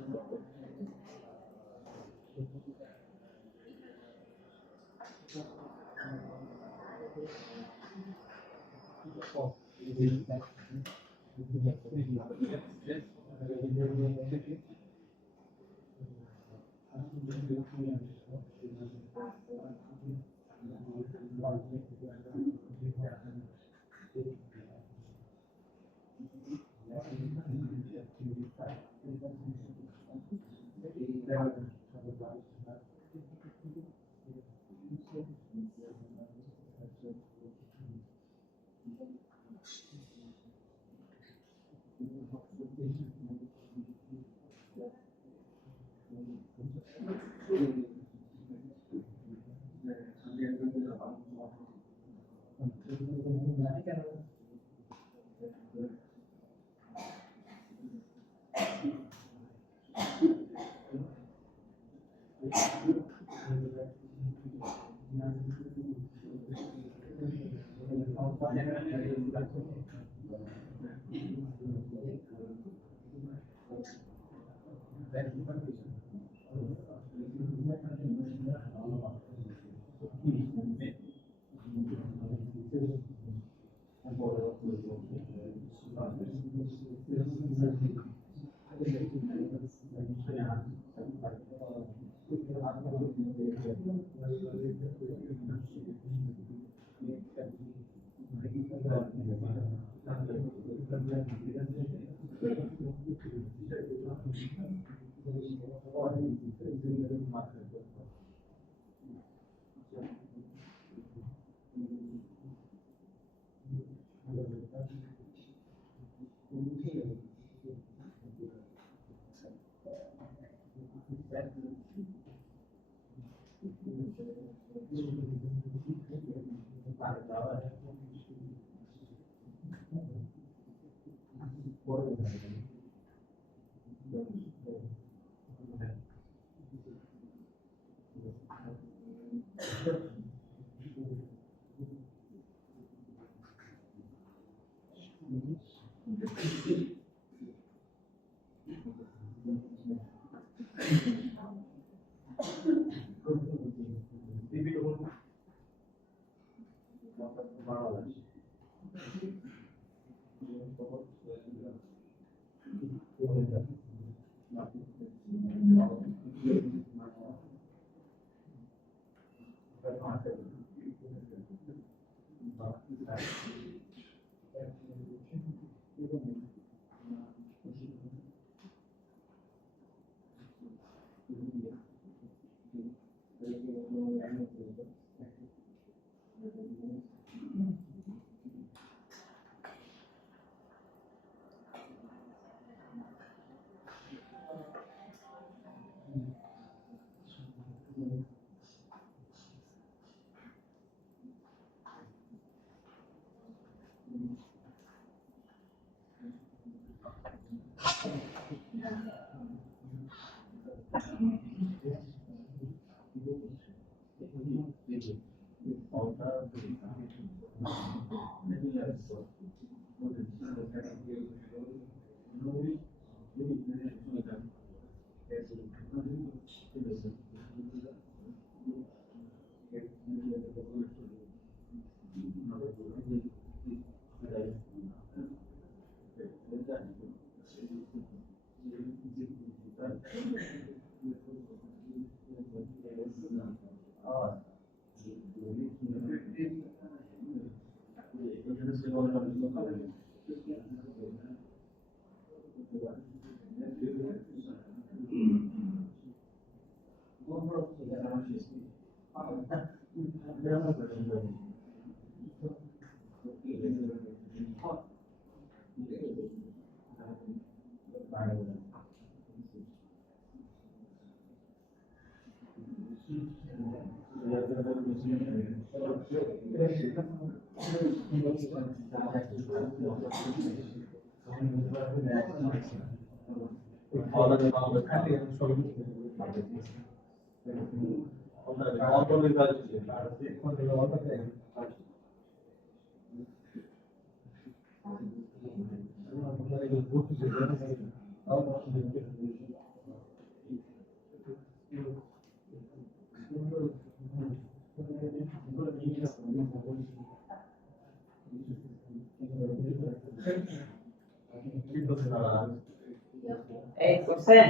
এই করছেন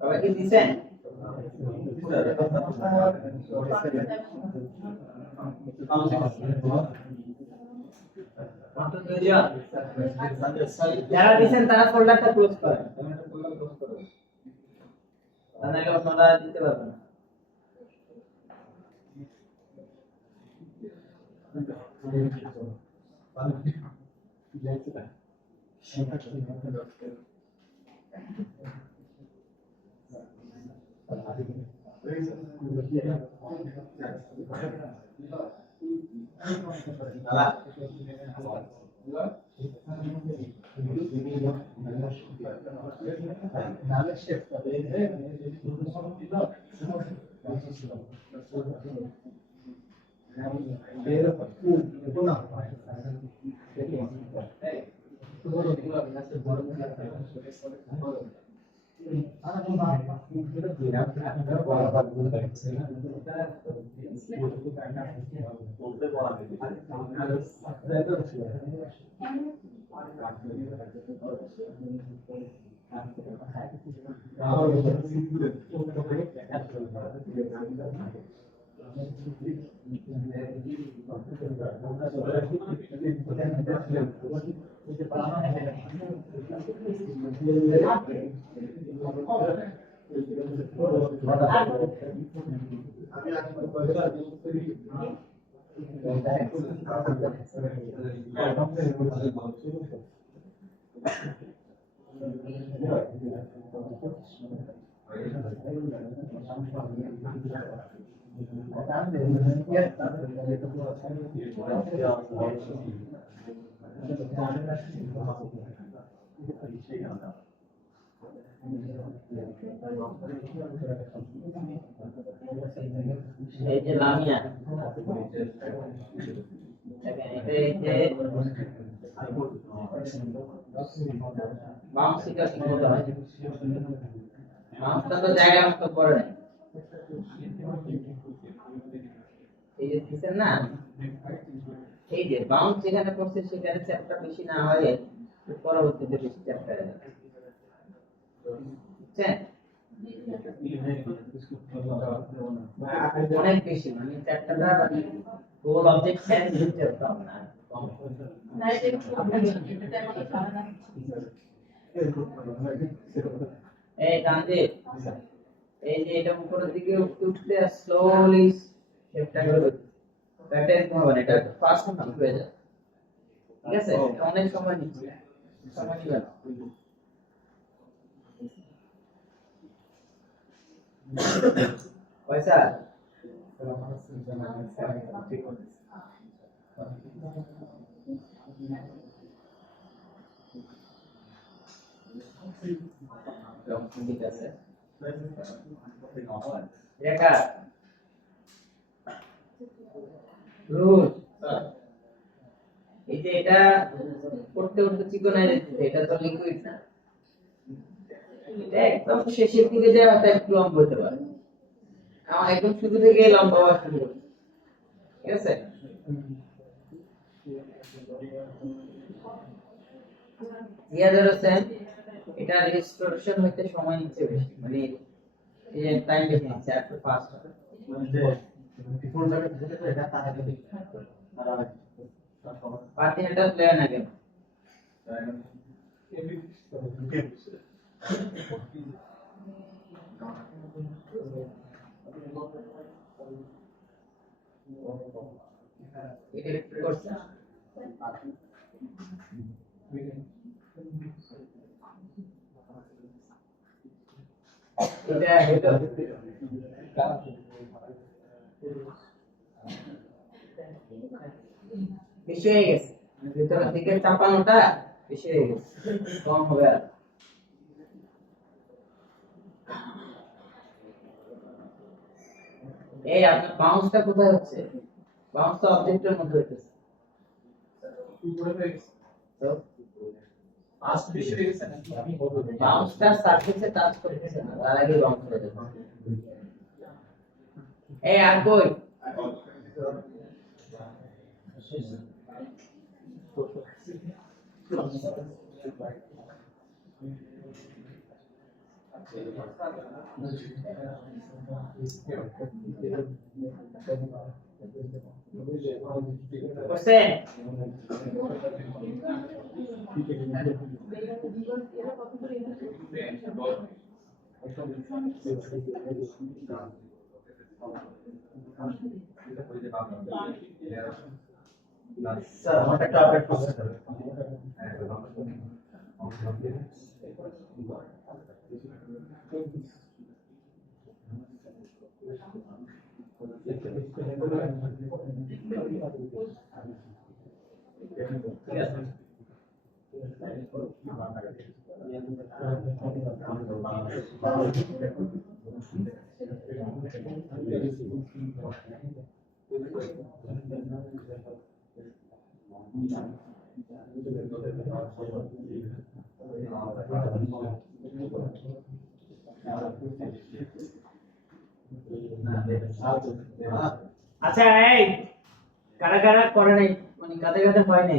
সবাই কি দিছেন মাত্র দুইজন যারা দিছেন তারা ফোল্ডারটা ক্লোজ করেন তাহলে আপনারা দিতে পারবেন না এই যে লামিয়া দেখেন এটা এই যে মাউসটা ঠিক মতো হয় মাউসটা তো জায়গা মতো পড়ে নাই এই যে দিছেন না এই যে বাউন্স যেখানে পড়ছে সেখানে চ্যাপ্টার বেশি না হয় পরবর্তীতে বেশি চ্যাপ্টার বুঝছেন অনেক বেশি মানে চ্যাপ্টারটা মানে গোল অবজেক্ট সেন্স দিতে হবে না এই গান্ধী এই যে এটা উপরের দিকে উঠতে স্লোলি শেপটা করে প্যাটার্ন হবে না এটা ফাস্ট হয়ে যায় ঠিক আছে অনেক সময় নিচ্ছে সময় নিবে না পয়সা ঠিক আছে রেখা রুল এই যে এটা করতে করতে চিকনাই যাচ্ছে এটা তো লিকুইড না এটা একদম শেষের দিকে যায় হয়তো একটু লম্বা হতে পারে আমার একদম শুরু থেকে লম্বা হওয়া শুরু করছে ঠিক আছে জিয়াদুর হোসেন এটা রেজিস্ট্রেশন হইতে সময় নিচ্ছে বেশি মানে এই যে টাইম বেশি নিচ্ছে একটু ফাস্ট মানে যে বিফোর জায়গা থেকে তো এটা তাড়াতাড়ি পার্টিনেটা প্লেয়ার না কেন এটা একটু করছে এটা এটা বেশি হয়ে গেছে ভিতরের দিকে চাপানোটা বেশি হয়ে গেছে কম হবে আর এই আপনার বাউন্সটা কোথায় হচ্ছে বাউন্সটা অবজেক্টের মধ্যে হচ্ছে তো পাঁচ বেশি হয়ে গেছে নাকি আমি বলবো বাউন্সটা সারফেসে টাচ করতেছে না, তার আগে বাউন্স করে দেবো। এই আর কই হোসেন স্যার আমার একটা আপডেট করতে স্যার ঠিক আছে আচ্ছা এই কারা কারা করে নাই মানে কাদের কাদের হয় নাই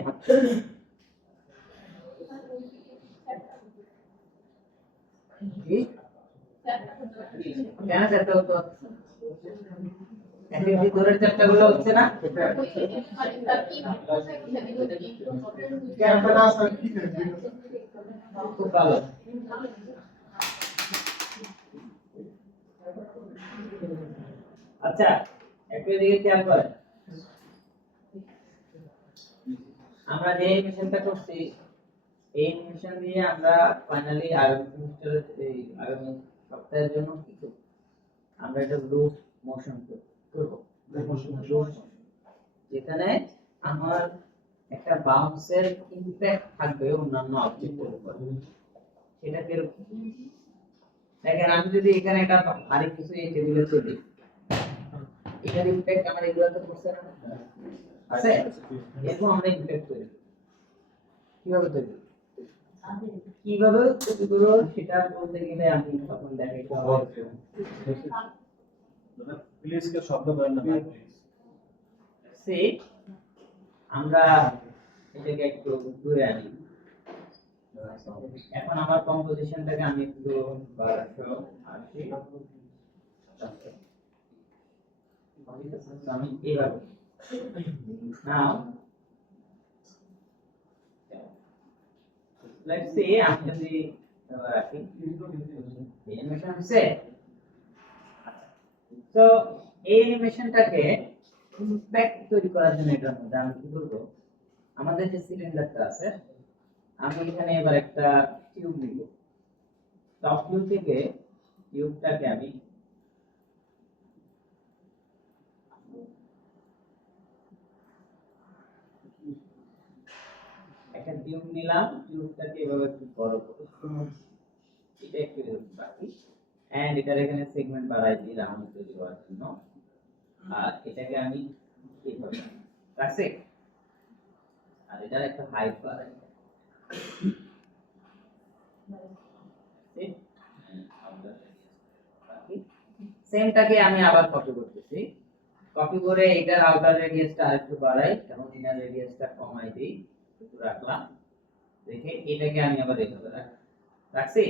কি কেন চারটা হতো অ্যাক্টিভিটি দৌড়ের চারটা গুলো হচ্ছে না ক্যাম্পাটা স্যার কি করে খুব ভালো আচ্ছা একটু এদিকে খেয়াল করেন আমরা যে মিশনটা করছি এই মিশন দিয়ে আমরা ফাইনালি আগামী সেমিস্টারে এই আগামী সপ্তাহের জন্য কি করব আমরা একটা গ্রুপ মোশন করব যেখানে আমার একটা বাউন্সের ইমপ্যাক্ট থাকবে অন্যান্য অবজেক্টের উপর সেটা কিরকম দেখেন আমি যদি এখানে একটা ভারী কিছু এই টেবিলে তুলি এটার ইমপ্যাক্ট আমার এগুলোতে পড়ছে না আছে এরকম আমরা ইমপ্যাক্ট তৈরি করি। কিভাবে তৈরি করি? কিভাবে তৈরি করবো সেটা বলতে গেলে আমি তখন দেখাই প্লিজ কে শব্দ করেন না সে আমরা এটাকে একটু দূরে আনি এখন আমার কম্পোজিশনটাকে আমি একটু 1280 আমি এইভাবে নাও let's say আমি যদি রাখি অ্যানিমেশন হচ্ছে তো এই অ্যানিমেশনটাকে ইমপ্যাক্ট তৈরি করার জন্য এটার মধ্যে আমি কি করব আমাদের যে সিলিন্ডারটা আছে আমি এখানে এবার একটা টিউব নিব টপ ভিউ থেকে টিউবটাকে আমি একটা টিউব নিলাম টিউবটাকে এভাবে একটু বড় করে এটা একটু বাকি এন্ড এটার এখানে সেগমেন্ট বাড়াই দিই রাউন্ড তৈরি করার জন্য আর এটাকে আমি এইভাবে রাখছি আর এটার একটা হাইট বাড়াই সেমটাকে আমি আবার কপি করতেছি কপি করে এটার আউটার রেডিয়াসটা আরেকটু বাড়াই এবং ইনার রেডিয়াসটা কমাই দিই একটু রাখলাম দেখে এটাকে আমি আবার এইভাবে রাখছি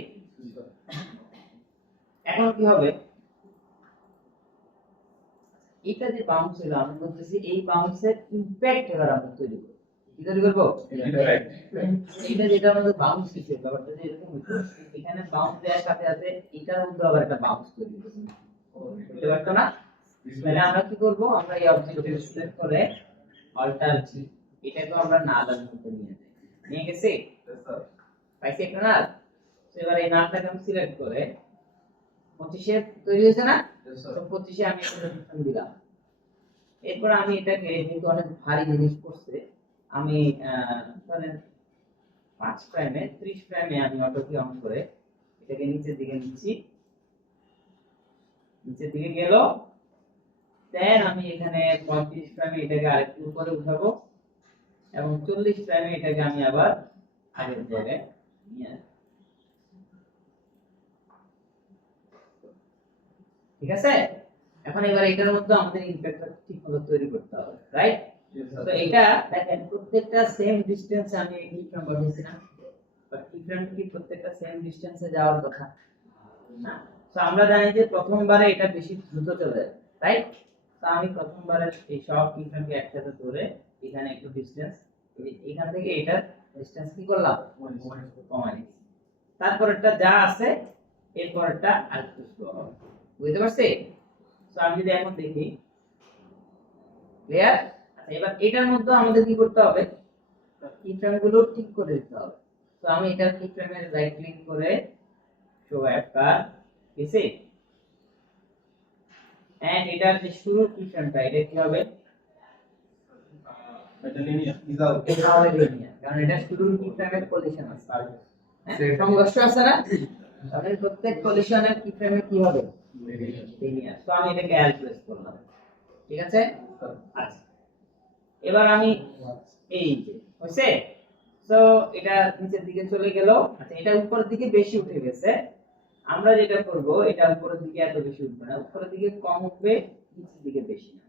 এখন কি হবে এটা যে বাউন্স ছিল আমি বলতেছি এই বাউন্সের ইমপ্যাক্ট এবার আমরা তৈরি করব কি তৈরি করব এটা যেটা আমাদের বাউন্স ছিল ব্যাপারটা যে এরকম হতো এখানে বাউন্স দেওয়ার সাথে সাথে এটার মধ্যে আবার একটা বাউন্স তৈরি করব বুঝতে পারছো না তাহলে আমরা কি করব আমরা এই অবজেক্টকে সিলেক্ট করে অল্টার জি এটাকে আমরা নালের মধ্যে নিয়ে গেছি পাইছি একটা নাল তো এবার এই নালটাকে আমি সিলেক্ট করে 25 এ তৈরি হয়েছে না তো 25 এ আমি একটা রেজিস্ট্রেশন দিলাম এরপর আমি এটাকে যেহেতু অনেক ভারী জিনিস করছে আমি ধরেন 5 প্রাইমে 30 প্রাইমে আমি অটো কি অন করে এটাকে নিচের দিকে নিচ্ছি নিচের দিকে গেল দেন আমি এখানে 35 প্রাইমে এটাকে আরেকটু উপরে উঠাবো এবং 40 প্রাইমে এটাকে আমি আবার আগের জায়গায় ঠিক আছে, এখন এবার এটার মধ্যে আমাদের ইমপ্যাক্টটা ঠিকমতো তৈরি করতে হবে, রাইট? তো এটা দেখেন প্রত্যেকটা সেম ডিসটেন্সে আমি কি ফ্রেম বসাইছি না, বাট কি ফ্রেম কি প্রত্যেকটা সেম ডিসটেন্সে যাওয়ার কথা না। তো আমরা জানি যে প্রথমবারে এটা বেশি দ্রুত চলে যায়, রাইট? তো আমি প্রথমবারে এই সব কি ফ্রেমকে একসাথে ধরে এখানে একটু ডিসটেন্স, এখান থেকে এটার ডিসটেন্স কি করলাম, কমাই দিচ্ছি। তারপরেরটা যা আছে এরপরেরটা আরেকটু স্লো হবে, বুঝতে পারছি? তো আমি যদি এখন দেখি, ক্লিয়ার? আচ্ছা, এবার এটার মধ্যে আমাদের কি করতে হবে, কি ফ্রেমগুলো ঠিক করে দিতে হবে। তো আমি এটার কি ফ্রেমের রাইট ক্লিক করে শো অ্যাপকার দিছি, এন্ড এটার যে শুরু কি ফ্রেমটা এটা কি হবে, এটা লিনিয়ার উইদাউট এটা হবে লিনিয়ার, কারণ এটা শুরুর কি ফ্রেমের পজিশন আছে, হ্যাঁ, সংঘর্ষ আছে না, তাহলে প্রত্যেক পজিশনের কি ফ্রেমে কি হবে, লিনিয়ার। তো আমি এটাকে অ্যাড প্রেস করলাম, ঠিক আছে? আচ্ছা, এবার আমি এই যে হইছে, সো এটা নিচের দিকে চলে গেল। আচ্ছা, এটা উপরের দিকে বেশি উঠে গেছে, আমরা যেটা করব এটা উপরের দিকে এত বেশি উঠবে না, উপরের দিকে কম উঠবে, নিচের দিকে বেশি না,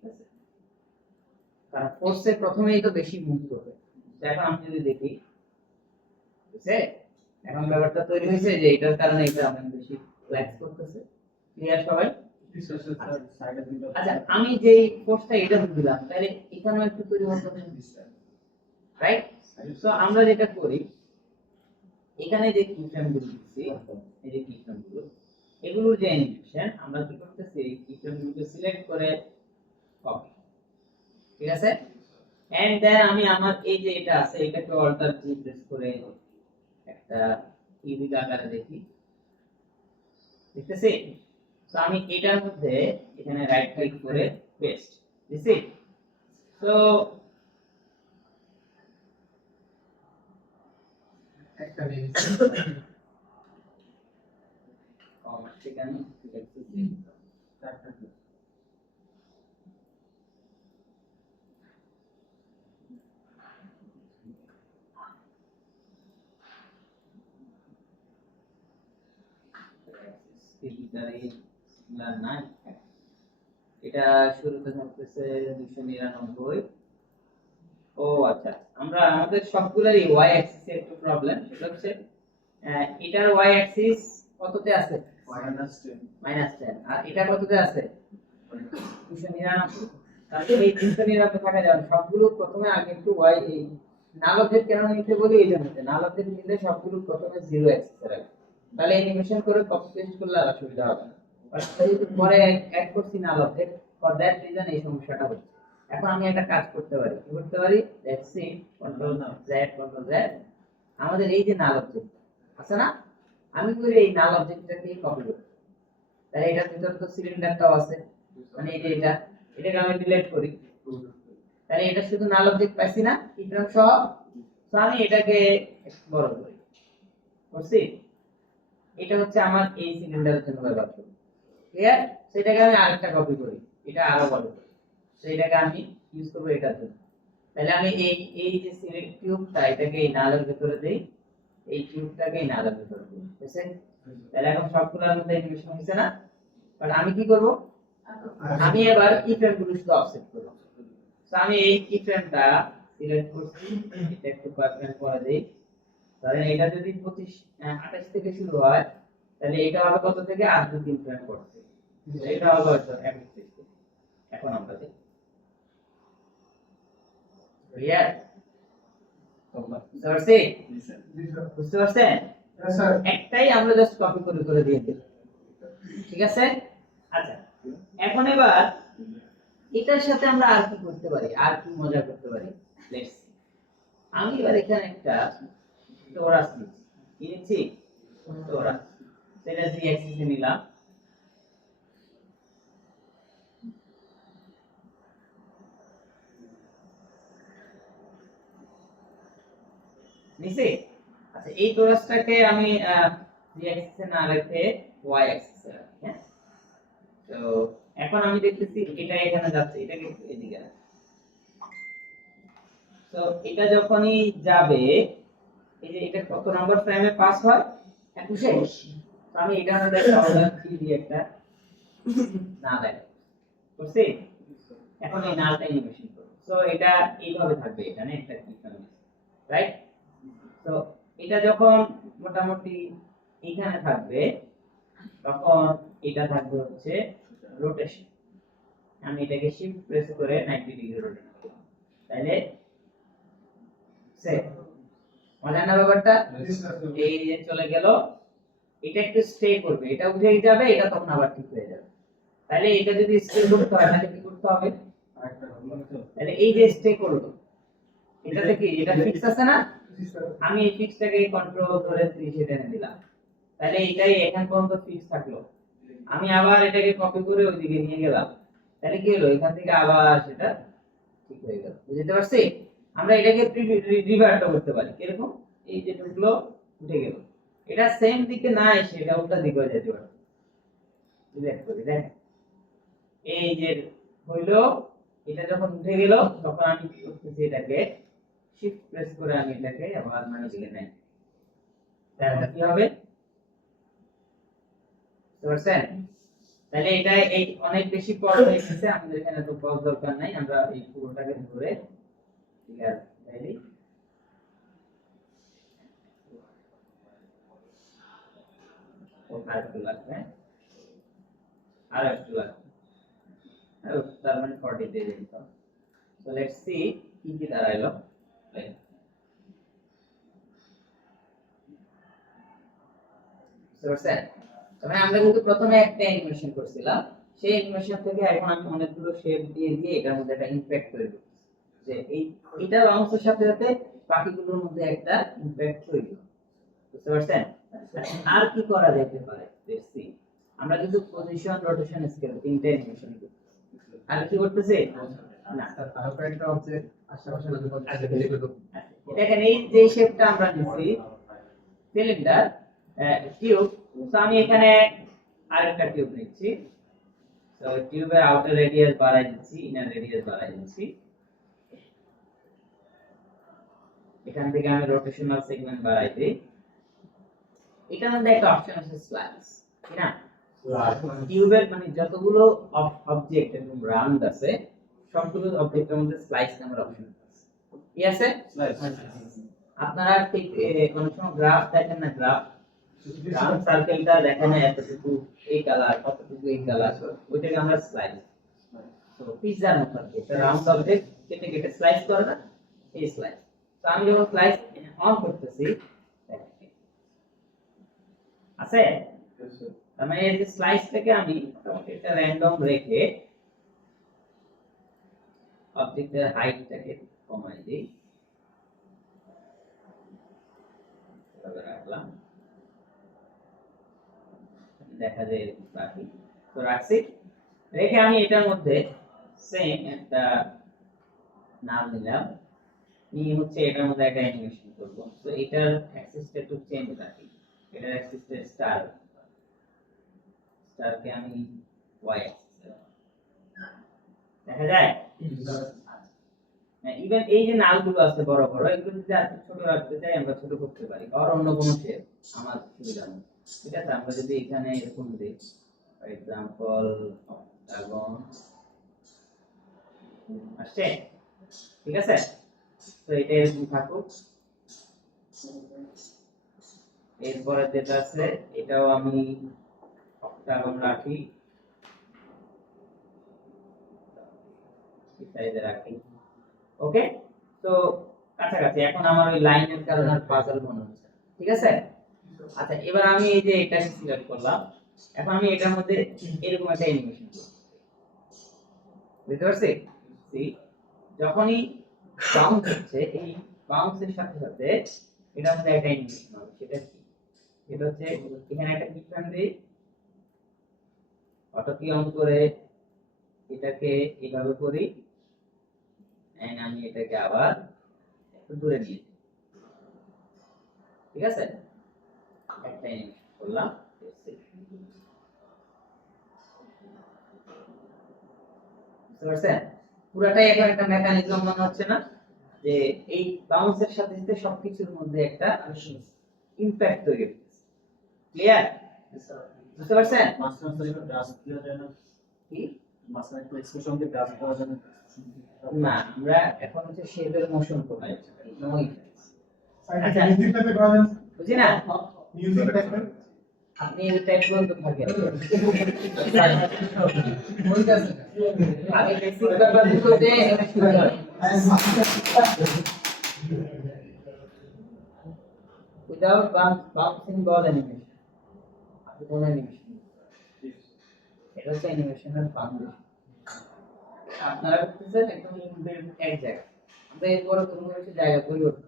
ঠিক আছে? কারণ ফোর্সে প্রথমেই তো বেশি মুভ করবে। তো এখন আমি যদি দেখি, বুঝছে, এখন ব্যাপারটা তৈরি হয়েছে যে এটার কারণে এটা অনেক বেশি ফ্ল্যাক্স করতেছে, ক্লিয়ার সবাই? আচ্ছা, আমি যেই ফোর্সটা এটা দিলাম তাহলে এখানেও একটু পরিবর্তন হবে, রাইট? সো আমরা যেটা করি, এখানে যে কি ফ্রেমগুলো দিচ্ছি, এই যে কি ফ্রেমগুলো, এগুলোর যে অ্যানিমেশন আমরা কি করতেছি, এই কি ফ্রেমগুলোকে সিলেক্ট করে কপি, ঠিক আছে? এন্ড দেন আমি আমার এই যে এটা আছে এটাকে অল্টার কি প্রেস করে একটা কিউবিক আকারে দেখি, দেখতেছি? তো আমি এটার মধ্যে এখানে রাইট ক্লিক করে পেস্ট দিছি। তো একটা মিনিট সেখানে দেখতেছি নাই, এটা শুরুতে থাকতেছে 299। ও আচ্ছা, আমরা আমাদের সবগুলোরই ওয়াই অ্যাক্সিসে একটু প্রবলেম, সেটা হচ্ছে এটার ওয়াই অ্যাক্সিস কততে আছে, -10, আর এটা কততে আছে, 299। তাহলে এই 399 থাকা যাবে সবগুলো প্রথমে আগে একটু ওয়াই, এই নাল অবজেক্ট কেন নিতে বলি এই জন্য, নাল অবজেক্ট নিলে সবগুলো প্রথমে 0 অ্যাক্সিসে রাখবে, তাহলে অ্যানিমেশন করে কপি পেস্ট করলে আর অসুবিধা হবে না। বাট যেহেতু পরে অ্যাড করছি নাল অবজেক্ট, ফর দ্যাট রিজন এই সমস্যাটা হচ্ছে। এখন আমি একটা কাজ করতে পারি, কি করতে পারি, লেটস সি, কন্ট্রোল জেড, আমাদের এই যে নাল অবজেক্ট আছে না, আমি করে এই নাল অবজেক্টটাকে কপি করি, তাহলে এটার ভিতরে তো সিলিন্ডারটাও আছে, মানে এই যে এটাকে আমি ডিলিট করি, তাহলে এটা শুধু নাল অবজেক্ট পাইছি না ইন্টারম সহ। তো আমি এটাকে একটু বড় করি, বুঝছি? এটা হচ্ছে আমার এই সিলিন্ডারের জন্য ব্যবহার করি, ক্লিয়ার? সেটাকে আমি আরেকটা কপি করি, এটা আরো বড় করি, সেটাকে আমি ইউজ করব এটার জন্য। তাহলে আমি এই যে সিলেক্ট টিউবটা এটাকে এই নালের ভিতরে দেই, এই টিউবটাকে এই নালের ভিতরে দিই, বুঝছেন? তাহলে এখন সবগুলোর মধ্যে অ্যানিমেশন হইছে না, বাট আমি কি করব, আমি এবার কি ফ্রেমগুলো শুধু অফসেট করব। তো আমি এই কি ফ্রেমটা সিলেক্ট করছি, এটা একটু কয়েকটা পরে দেই, ধরেন এটা যদি 28 থেকে শুরু হয়, তাহলে এটা হবে কত থেকে, আর 2-3 ফ্রেম পর থেকে, এটা হবে হয়তো 31 থেকে। এখন আমরা দেখি, ক্লিয়ার? বুঝতে পারছেন? একটাই আমরা জাস্ট কপি করে করে দিয়ে দিই, ঠিক আছে? আচ্ছা, এখন এবার এটার সাথে আমরা আর কি করতে পারি, আর কি মজা করতে পারি, লেটস সি। আমি এবার এখানে একটা টোরাস নিচ্ছি, টোরাস, সেটা জি অ্যাক্সিসে নিলাম, নিছি। আচ্ছা, এই টোরাসটাকে আমি জি অ্যাক্সিসে না রেখে ওয়াই অ্যাক্সিসে রাখি, হ্যাঁ? তো এখন আমি দেখতেছি এটা এখানে যাচ্ছে, এটাকে একটু এদিকে রাখি। তো এটা যখনই যাবে এই যে এটা কত নাম্বার ফ্রেমে পাস হয় 21 তো আমি এটা মধ্যে একটা অর্ডার দিয়ে একটা না দেয় বুঝছি এখন এই নালটা অ্যানিমেশন করব সো এটা এইভাবে থাকবে এখানে একটা ক্লিক রাইট তো এটা যখন মোটামুটি এখানে থাকবে তখন এটা থাকবে হচ্ছে রোটেশন আমি এটাকে শিফট প্রেস করে 90 ডিগ্রি রোটেট করলাম তাহলে সেভ মজা না ব্যাপারটা এই যে চলে গেল এটা একটু স্টে করবে এটা উঠে যাবে এটা তখন আবার ঠিক হয়ে যাবে তাহলে এটা যদি স্টে করতে হয় তাহলে কি করতে হবে তাহলে এই যে স্টে করলো এটাতে কি এটা ফিক্স আছে না আমি এই ফিক্সটাকে কন্ট্রোল ধরে 30 এ টেনে দিলাম তাহলে এটাই এখান পর্যন্ত ফিক্স থাকলো আমি আবার এটাকে কপি করে ওইদিকে নিয়ে গেলাম তাহলে কি হলো এখান থেকে আবার সেটা ঠিক হয়ে গেল বুঝতে পারছি আমরা এটাকে রিভার্ট করতে পারি কিরকম এই যে ঢুকলো উঠে গেল এটা সেম দিকে না এসে এটা উল্টা দিকে হয়ে যেতে পারে রিভার্ট করি দেখেন এই যে হইলো এটা যখন উঠে গেল তখন আমি কি করতেছি এটাকে শিফট প্রেস করে আমি এটাকে আবার মানে দিকে নেই তাহলে কি হবে বুঝছেন তাহলে এটা এই অনেক বেশি পজ হয়ে গেছে আমাদের এখানে তো পজ দরকার নাই আমরা এই পুরোটাকে ধরে ঠিক আছে তাইলে আর একটু লাগবে আর একটু লাগবে তার মানে 40 দিয়ে দিন তো সো লেটস সি কি কি দাঁড়াইলো বুঝছেন তবে আমরা কিন্তু প্রথমে একটা অ্যানিমেশন করছিলাম সেই অ্যানিমেশন থেকে এখন আমি অনেকগুলো শেপ দিয়ে দিয়ে এটার মধ্যে একটা ইমপ্যাক্ট তৈরি করছি যে এই এটার অংশের সাথে সাথে বাকিগুলোর মধ্যে একটা ইমপ্যাক্ট তৈরি বুঝতে পারছেন আর কি করা যেতে পারে লেটস সি আমরা কিন্তু পজিশন রোটেশন স্কেল তিনটে অ্যানিমেশন করছি আর কি করতেছে না তারপর একটা অবজেক্ট আশেপাশে দেখেন এই যে শেপটা আমরা নিছি সিলিন্ডার টিউব তো আমি এখানে আরেকটা টিউব নিচ্ছি তো টিউবের আউটার রেডিয়াস বাড়াই দিচ্ছি ইনার রেডিয়াস বাড়াই দিচ্ছি এখান থেকে আমি রোটেশনাল সেগমেন্ট বাড়াই দেই এটার মধ্যে একটা অপশন আছে স্লাইস ঠিক না টিউবের মানে যতগুলো অবজেক্ট এরকম রাউন্ড আছে সবগুলো অবজেক্টের মধ্যে স্লাইস নামের অপশন আছে কি আছে আপনারা ঠিক কোন সময় গ্রাফ দেখেন না গ্রাফ রাউন্ড সার্কেলটা দেখেন না এতটুকু এই কালার কতটুকু এই কালার ওইটাকে আমরা স্লাইস তো পিজার মতো একটা রাউন্ড অবজেক্ট কেটে কেটে স্লাইস করে না এই স্লাইস তো আমি যখন স্লাইস অন করতেছি আছে তার মানে এই স্লাইসটাকে আমি মোটামুটি একটা র্যান্ডম রেখে অবজেক্টের হাইটটাকে কমাই দিই তবে রাখলাম দেখা যায় বাকি তো রাখছি রেখে আমি এটার মধ্যে সেম একটা নাম দিলাম নিয়ে হচ্ছে এটার মধ্যে একটা অ্যানিমেশন করব তো এটার অ্যাক্সিসটা একটু চেঞ্জ রাখি এটার অ্যাক্সিসটা স্টারকে আমি ওয়াই অ্যাক্সিস দেখা যায় ইভেন এই যে নালগুলো আছে বড় বড় এগুলো যদি আর ছোট রাখতে চাই আমরা ছোট করতে পারি আর অন্য কোনো শেপ আমার সুবিধা মতো ঠিক আছে আমরা যদি এখানে এরকম দিই ফর এক্সাম্পল অক্টাগন আসছে ঠিক আছে তো এটা এরকম থাকুক এরপরে যেটা আছে এটাও আমি অক্টাগন রাখি এই সাইজে রাখি ওকে তো কাছাকাছি এখন আমার ওই লাইনের কারণে আর পাজল মনে হচ্ছে ঠিক আছে আচ্ছা এবার আমি এই যে এটাকে সিলেক্ট করলাম এখন আমি এটার মধ্যে এরকম একটা অ্যানিমেশন করব বুঝতে পারছি সি যখনই বাউন্স হচ্ছে এই বাউন্সের সাথে সাথে এটার মধ্যে একটা অ্যানিমেশন হবে সেটা কি এটা হচ্ছে এখানে একটা কিফ্রেম দেই অটো কি অন করে এটাকে এইভাবে করি এন্ড আমি এটাকে আবার একটু দূরে নিয়ে ঠিক আছে একটা অ্যানিমেশন করলাম বুঝতে পারছেন পুরাটাই এখন একটা মেকানিজম মনে হচ্ছে না যে এই বাউন্সের সাথে সাথে সবকিছুর মধ্যে একটা ইমপ্যাক্ট তৈরি হচ্ছে। ক্লিয়ার? বুঝতে পারছেন? মাঝখানে একটা ডাস্ট দেওয়া যায় না? কি মাঝখানে একটা এক্সপ্রেশন দিয়ে ডাস্ট দেওয়া যায় না? না, আমরা এখন হচ্ছে শেপের মোশন করব। নয় আচ্ছা মিউজিক টাইপে করা যায় বুঝি না? মিউজিক টাইপে আপনি এই টাইপ বলতে থাকেন। আমি বেসিক ব্যাপার গুলো দিয়ে শুরু করি। Without bouncing ball animation. আপনি কোন অ্যানিমেশন? এটা হচ্ছে অ্যানিমেশনের ফাউন্ডেশন। আপনারা করতেছেন একদম ইনবিল্ট এক জায়গা। আমরা এরপরে কোনো কিছু জায়গা পরিবর্তন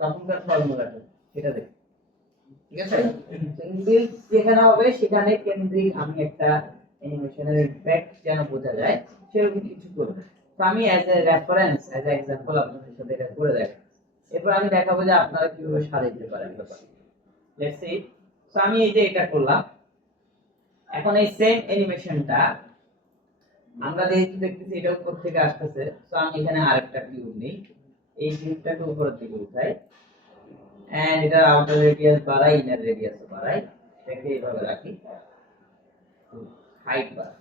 তখনকার ফর্মুলাটা সেটা দেখি। ঠিক আছে? ইনবিল্ট যেখানে হবে সেখানে কেন্দ্রিক আমি একটা অ্যানিমেশনের ইমপ্যাক্ট যেন বোঝা যায় সেরকম কিছু করব। তো আমি as a reference as a example আপনাদের সাথে এটা করে দেখাবো। এরপর আমি দেখাবো যে আপনারা কিভাবে সাজাতে পারেন ব্যাপার। Let's see. সো আমি এই যে এটা করলাম। এখন এই সেম অ্যানিমেশনটা আমরা দেখতেছি এটা উপর থেকে আসতেছে। সো আমি এখানে আরেকটা কিউব নেই। এই কিউবটাকে উপরের দিকে উঠাই এন্ড এটা আউটার রেডিয়াস বাড়াই, ইনার রেডিয়াস বাড়াই, এটাকে এইভাবে রাখি, হাইট বাড়াই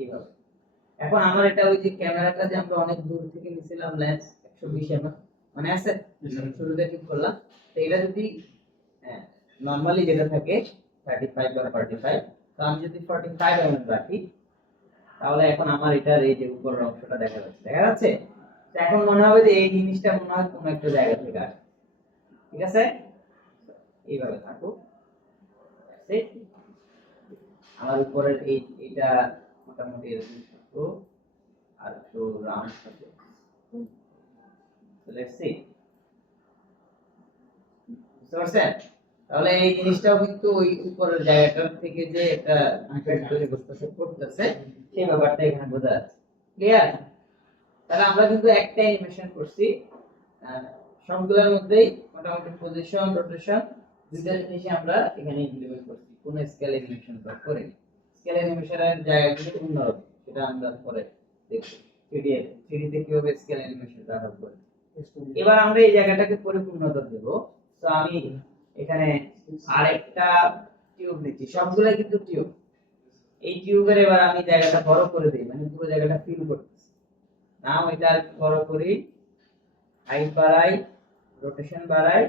এইভাবে। এখন আমার এটা ওই যে ক্যামেরাটা যে আমরা অনেক দূর থেকে নিছিলাম লেন্স 120 mm মানে আছে শুরুতে ঠিক করলাম। তো এটা যদি নরমালি যেটা থাকে 35 বা 45, তো আমি যদি 45 mm রাখি তাহলে এখন আমার এটার এই যে উপরের অংশটা দেখা যাচ্ছে। তো এখন মনে হবে যে এই জিনিসটা মনে হয় কোনো একটা জায়গা থেকে আসে। ঠিক আছে? এইভাবে থাকুক। আমার উপরের এইটা মোটামুটি এরকম থাকতো আর একটু রাউন্ড থাকতো। Let's see. বুঝতে পারছেন? তাহলে এই জিনিসটাও কিন্তু ওই উপরের জায়গাটার থেকে যে একটা ইমপ্যাক্ট তৈরি করতেছে সেই ব্যাপারটা এখানে বোঝা যাচ্ছে। ক্লিয়ার? তাহলে আমরা কিন্তু একটা অ্যানিমেশন করছি, সবগুলোর মধ্যেই মোটামুটি পজিশন রোটেশন দুইটা জিনিসই আমরা এখানে ইমপ্লিমেন্ট করছি। কোন স্কেল অ্যানিমেশন করিনি। স্কেল অ্যানিমেশনের জায়গাগুলো উন্নত সেটা আমরা পরে দেখব। 3D তে কিভাবে স্কেল অ্যানিমেশন ব্যবহার করি। এবার আমরা এই জায়গাটাকে পরিপূর্ণতা দেব। তো আমি এখানে আরেকটা টিউব নিচ্ছি, সবগুলাই কিন্তু টিউব। এই টিউবের এবার আমি জায়গাটা বড় করে দেই, মানে পুরো জায়গাটা ফিল করতেছি। নাও এটা একটু বড় করি, হাইট বাড়াই, রোটেশন বাড়াই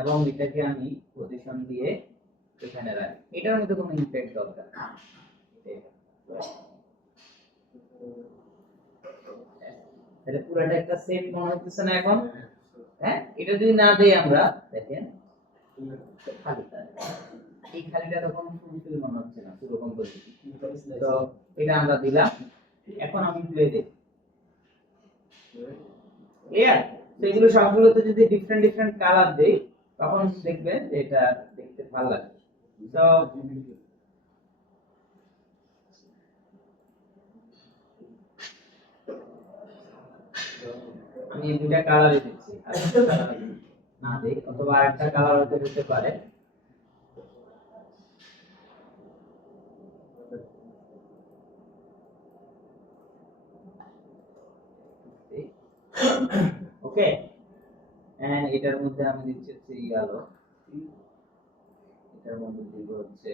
এবং এটাকে আমি পজিশন দিয়ে এখানে রাখি। এটার মধ্যে কোনো ইমপ্যাক্ট দরকার না। তাহলে পুরোটা একটা সেট মনে হচ্ছে না এখন? হ্যাঁ, এটা যদি না দেই আমরা দেখেন খালিটা, এই খালিটা তখন ফুলফিল মনে হচ্ছে না পুরো কম্পোজিশন। তো এটা আমরা দিলাম। এখন আমি প্লে দেই। ক্লিয়ার? তো এগুলো সবগুলোতে যদি ডিফারেন্ট কালার দেই তখন দেখবেন যে এটা দেখতে ভালো লাগে। তো আমি দুটা কালারই দিচ্ছি, আরেকটা কালার না দেই অথবা আরেকটা কালার হতে পারে। ওকে, এন্ড এটার মধ্যে আমি দিচ্ছি হচ্ছে ইয়েলো, এটার মধ্যে দিব হচ্ছে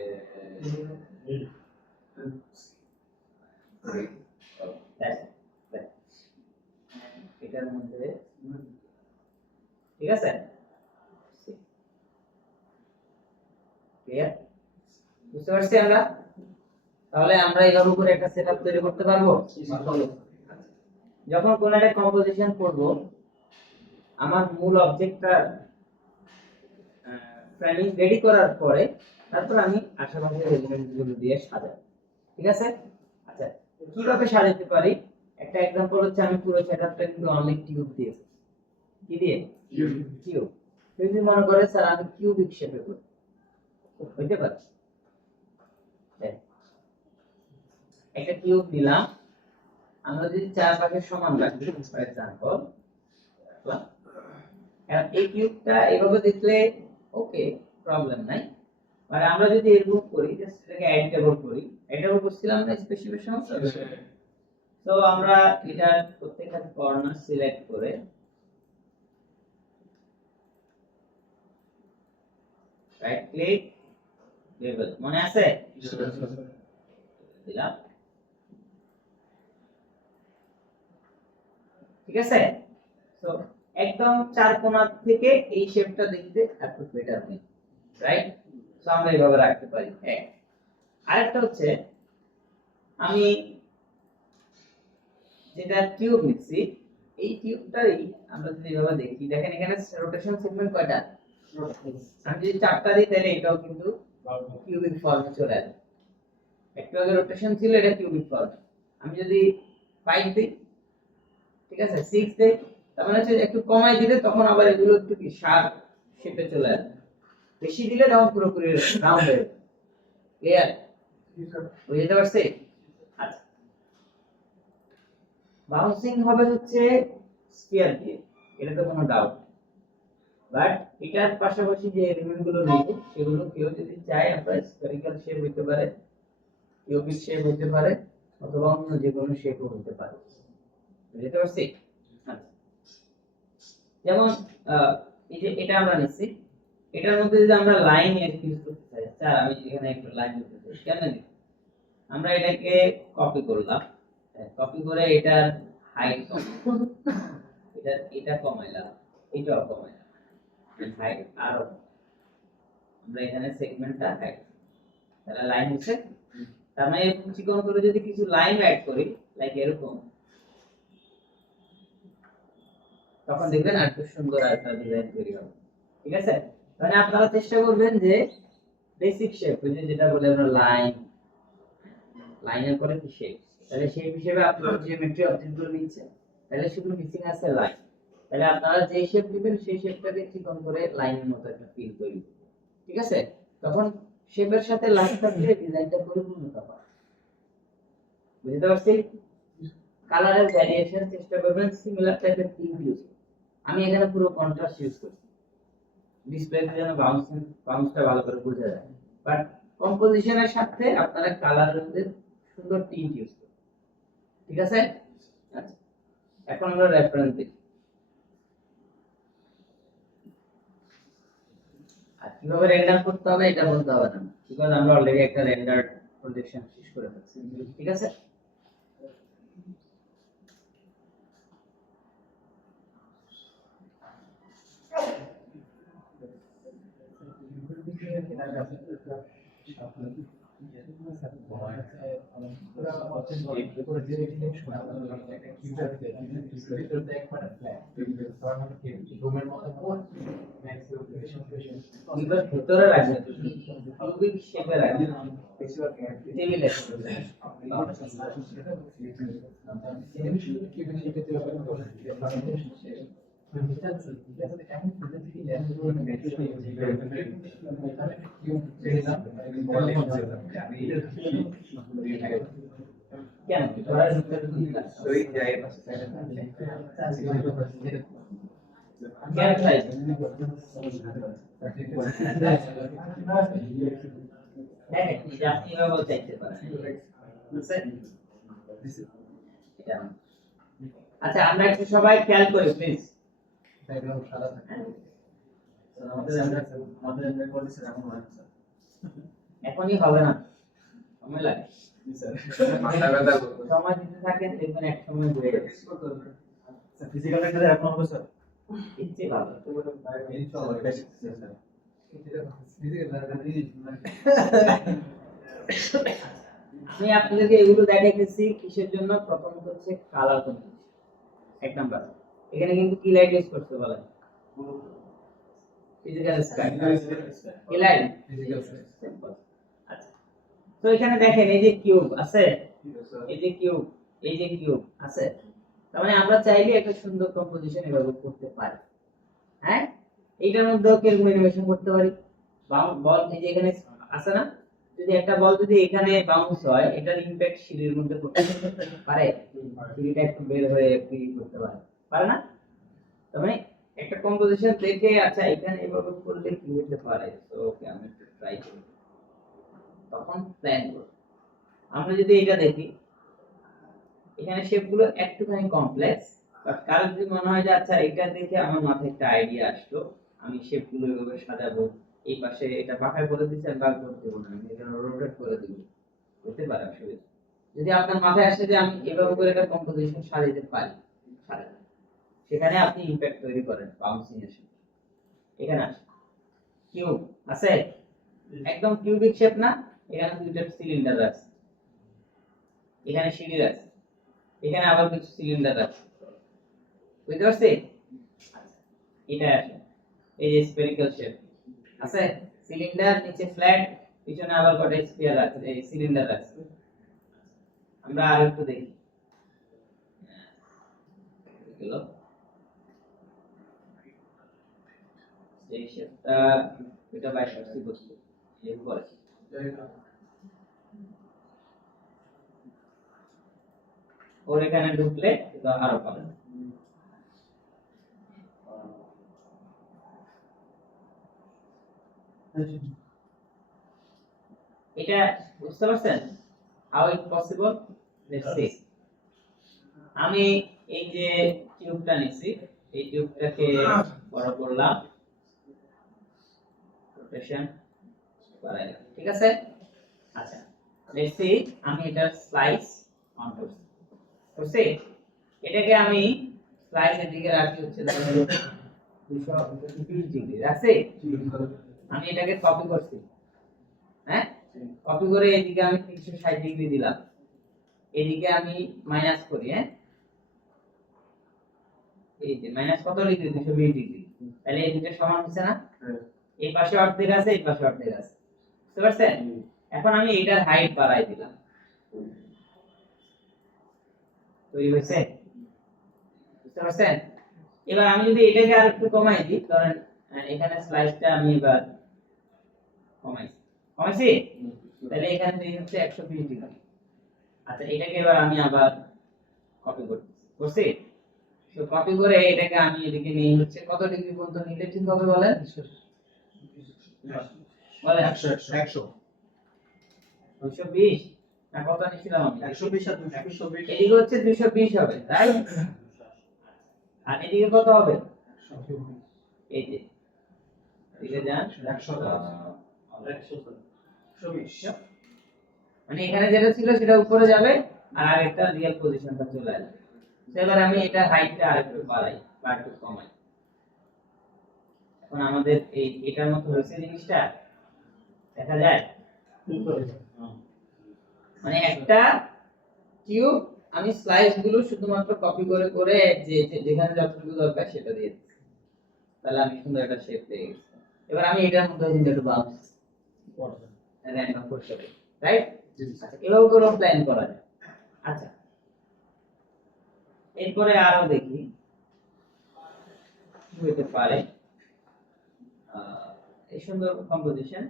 এটার মধ্যে, ঠিক আছে? ক্লিয়ার? বুঝতে পারছি আমরা? তাহলে আমরা এইভাবে করে একটা সেটআপ তৈরি করতে পারবো। যখন কোন একটা কম্পোজিশন করব, আমার মূল অবজেক্টটা ফ্রেমিং রেডি করার পরে তারপর আমি আশেপাশের এলিমেন্টগুলো দিয়ে সাজাবো। ঠিক আছে? আচ্ছা, কিভাবে সাজাতে পারি একটা एग्जांपल হচ্ছে আমি পুরো সেটআপটা কিন্তু অনলি টিউব দিয়ে, কি দিয়ে? টিউব। যদি মনে করে স্যার আমি কিউবিক শেপে করব, হইতে পারে। একটা কিউব দিলাম, আমরা যদি চারপাশে সমান রাখি ফর एग्जांपल, এখন এই কিউবটা এইভাবে দেখলে ওকে, প্রবলেম নাই। আর আমরা যদি এরকম করি, জাস্ট এটাকে অ্যাড টেবল করি, অ্যাড টেবল করছিলাম না স্পেসিফিকেশন, তো আমরা এটা প্রত্যেকটা কর্নার সিলেক্ট করে রাইট ক্লিক লেবেল মনে আছে দিলাম ঠিক আছে তো একদম চার কোণা থেকে এই শেপটা দেখতে একটু বেটার হয় রাইট তো আমরা এইভাবে রাখতে পারি এক আরেকটা হচ্ছে আমি যেটা টিউব নিচ্ছি এই টিউবটাই আমরা যদি এভাবে দেখি দেখেন এখানে রোটেশন সেগমেন্ট কয়টা আমি যদি চারটা দিই তাহলে এটাও কিন্তু কিউবিক ফর্মে চলে আসবে একটু আগে রোটেশন ছিল এটা কিউবিক ফর্মে আমি যদি 5 দিই ঠিক আছে 6 দিই তার মানে হচ্ছে একটু কমাই দিলে তখন আবার এগুলো একটু কি শার্প শেপে চলে আসবে বেশি দিলে তখন পুরোপুরি রাউন্ড হয়ে যাবে ক্লিয়ার বুঝতে পারছি আচ্ছা বাউন্সিং হবে হচ্ছে স্ফিয়ার দিয়ে এটা তো কোনো ডাউট বাট এটার পাশাপাশি যে এলিমেন্ট গুলো নেব সেগুলো কেউ যদি চায় আমরা স্ফেরিক্যাল শেপ হতে পারে কিউবিক শেপ হতে পারে অথবা অন্য যে কোনো শেপও হতে পারে বুঝতে পারছি আচ্ছা যেমন এই যে এটা আমরা নিচ্ছি এটার মধ্যে যদি আমরা লাইন ইউজ করতে চাই স্যার আমি এখানে একটা লাইন দিতে চাই কেন দিব আমরা এটাকে কপি করলাম কপি করে এটার হাইট এটা কমাইলাম এটাও কমাইলাম হাইট আরো আমরা এখানে সেগমেন্টটা হাইট তাহলে লাইন হচ্ছে তার মানে এরকম চিকন করে যদি কিছু লাইন অ্যাড করি লাইক এরকম তখন দেখবেন আর খুব সুন্দর একটা ডিজাইন তৈরি হবে ঠিক আছে মানে আপনারা চেষ্টা করবেন যে বেসিক শেপ যেটা বলে আমরা লাইনের পরে কি শেপ তাহলে সেই হিসেবে আপনারা জিওমেট্রি অবজেক্টগুলো নিচ্ছেন তাহলে শুধু মিসিং আছে লাইন তাহলে আপনারা যে শেপ দিবেন সেই শেপটাকে চিকন করে লাইনের মতো একটা ফিল তৈরি ঠিক আছে তখন শেপের সাথে লাইন থাকলে ডিজাইনটা পরিপূর্ণতা পায় বুঝতে পারছি কালারের ভ্যারিয়েশন চেষ্টা করবেন সিমিলার টাইপের টিম ইউজ আমি এখানে পুরো কন্ট্রাস্ট ইউজ করছি ডিসপ্লেতে যেন বাউন্সটা ভালো করে বোঝা যায় বাট কম্পোজিশনের সাথে আপনারা কালারের মধ্যে সুন্দর টিম ইউজ করুন ঠিক আছে আচ্ছা এখন আমরা রেফারেন্স দেখি আর কিভাবে রেন্ডার করতে হবে এটা বলতে হবে না বিকজ আমরা অলরেডি একটা রেন্ডার প্রজেকশন শেষ করে ফেলছি ঠিক আছে ভিতরে রাখবেন কিউবিক শেপে রাখবেন টেবিলে কেন আচ্ছা আমরা একটু সবাই খেয়াল করি প্লিজ এখনই হবে না সময় লাগে সময় দিতে থাকেন দেখবেন এক সময় হয়ে যাবে ফিজিক্যাল লেকচারে এখন হবে স্যার ইচ্ছে ভালো আমি আপনাদেরকে এগুলো দেখাইতেছি কিসের জন্য প্রথমত হচ্ছে কালার কম্বিনেশন এক নাম্বার এখানে কিন্তু কি লাইট ইউজ করতে বলা ফিজিক্যাল স্কাই কি লাইট ফিজিক্যাল সিম্পল আচ্ছা তো এখানে দেখেন এই যে কিউব আছে এই যে কিউব আছে তার মানে আমরা চাইলে একটা সুন্দর কম্পোজিশন এভাবে করতে পারি হ্যাঁ এইটার মধ্যেও কিরকম অ্যানিমেশন করতে পারি বল এই যে এখানে আছে না যদি একটা বল যদি এখানে বাউন্স হয় এটার ইমপ্যাক্ট সিঁড়ির মধ্যে করতে পারে সিঁড়িটা একটু বের হয়ে ফ্রি করতে পারে না তার মানে একটা কম্পোজিশন দেখে আচ্ছা এখানে এভাবে করলে কি হতে পারে তো ওকে আমি একটু ট্রাই করি তখন প্ল্যান করব আমরা যদি এটা দেখি এখানে শেপগুলো একটুখানি কমপ্লেক্স, বাট কারো যদি মনে হয় যে আচ্ছা এটা দেখে আমার মাথায় একটা আইডিয়া আসলো, আমি শেপগুলো এভাবে সাজাবো, এই পাশে এটা বাঁকা করে দিচ্ছি আমি বাঁকা করে দেবো না, আমি এটা রোটেট করে দেবো, হতে পারে আসলে। যদি আপনার মাথায় আসে যে আমি এভাবে করে একটা কম্পোজিশন সাজাতে পারি, সাজাতে, সেখানে আপনি ইমপ্যাক্ট তৈরি করেন বাউন্সিং এর সাথে। এখানে আসে কিউব আছে, একদম কিউবিক শেপ না, এখানে দুইটা সিলিন্ডার আছে, এখানে সিঁড়ি আছে, এখানে আবার কিছু সিলিন্ডার আছে, বুঝতে পারছি? এটা আসে এই যে স্ফেরিক্যাল শেপ আছে, সিলিন্ডার নিচে ফ্ল্যাট, পিছনে আবার কটা স্ফিয়ার আছে, এই সিলিন্ডার আছে। আমরা আর একটু দেখি, গেল এই শেপটা, এটা বাইশ করছি বস্তু এই করে, ওর এখানে ঢুকলে তো আরো পাবেন। এটা বুঝতে পারছেন? How it possible? Let's see. আমি এই যে টিউবটা নিছি, এই টিউবটাকে বড় করলাম, রোটেশন বাড়াইলাম, ঠিক আছে? আচ্ছা, লেটস সি, আমি এটা স্লাইস অন করছি, করছি, এটাকে আমি স্লাইসের দিকে রাখি হচ্ছে 220 ডিগ্রি, রাখছি। আমি এটাকে কপি করছি, হ্যাঁ, কপি করে এদিকে আমি 360 ডিগ্রি দিলাম, এদিকে আমি মাইনাস করি, হ্যাঁ, এই যে মাইনাস কত ডিগ্রি, 220 ডিগ্রি, তাহলে এই দুটো সমান হচ্ছে না? এই পাশে অর্ধেক আছে, এই পাশে অর্ধেক আছে, বুঝতে পারছেন? এখন আমি এটার হাইট বাড়াই দিলাম, তৈরি হয়েছে, বুঝতে পারছেন? এবার আমি যদি এটাকে আর একটু কমাই দিই, ধরেন এখানে স্লাইসটা আমি এবার কমাইছি, তাহলে এখানে দিয়ে হচ্ছে 120 ডিগ্রি। আচ্ছা, এটাকে এবার আমি আবার কপি করছি, তো কপি করে এটাকে আমি এদিকে নিয়ে হচ্ছে কত ডিগ্রি পর্যন্ত নিলে ঠিক হবে বলেন? বলেন 100 220 না কত নিছিলাম আমি? 120 আর 220 এদিকে হচ্ছে 220 হবে, তাই? আর এদিকে কত হবে? এই যে এদিকে যান 120 মানে এখানে যেটা ছিল সেটা উপরে যাবে, আর একটা রিয়েল পজিশনটা চলে আসবে। এবার আমি এটা হাইটটা আরেকটু বাড়াই বা একটু কমাই, এখন আমাদের এই এটার মতো হয়েছে জিনিসটা, দেখা যায়? মানে একটা টিউব আমি স্লাইস গুলো শুধুমাত্র কপি করে করে যেখানে যতটুকু দরকার সেটা দিয়ে দিচ্ছি, তাহলে আমি সুন্দর একটা শেপ পেয়ে গেছি। এবার আমি এটার মধ্যে কিন্তু একটু বাউন্স র্যান্ডম করতে পারি, রাইট? আচ্ছা, এভাবে করে প্ল্যান করা যায়। আচ্ছা, এরপরে আরো দেখি কি হতে পারে। এই সুন্দর কম্পোজিশন,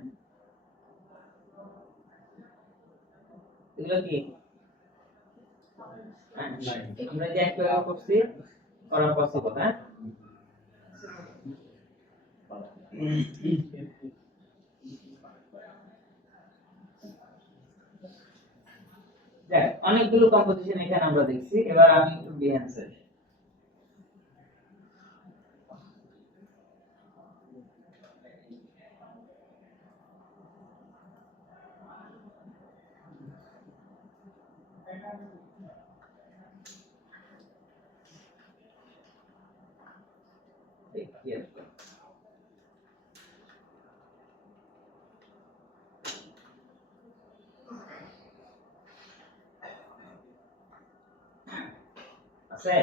এগুলো কি আমরা যে একটা করছি করা পসিবল, হ্যাঁ? দেখ, অনেকগুলো কম্পোজিশন এখানে আমরা দেখছি, এবার আমি একটু বিহেন্সের দেখি আর কি। আছে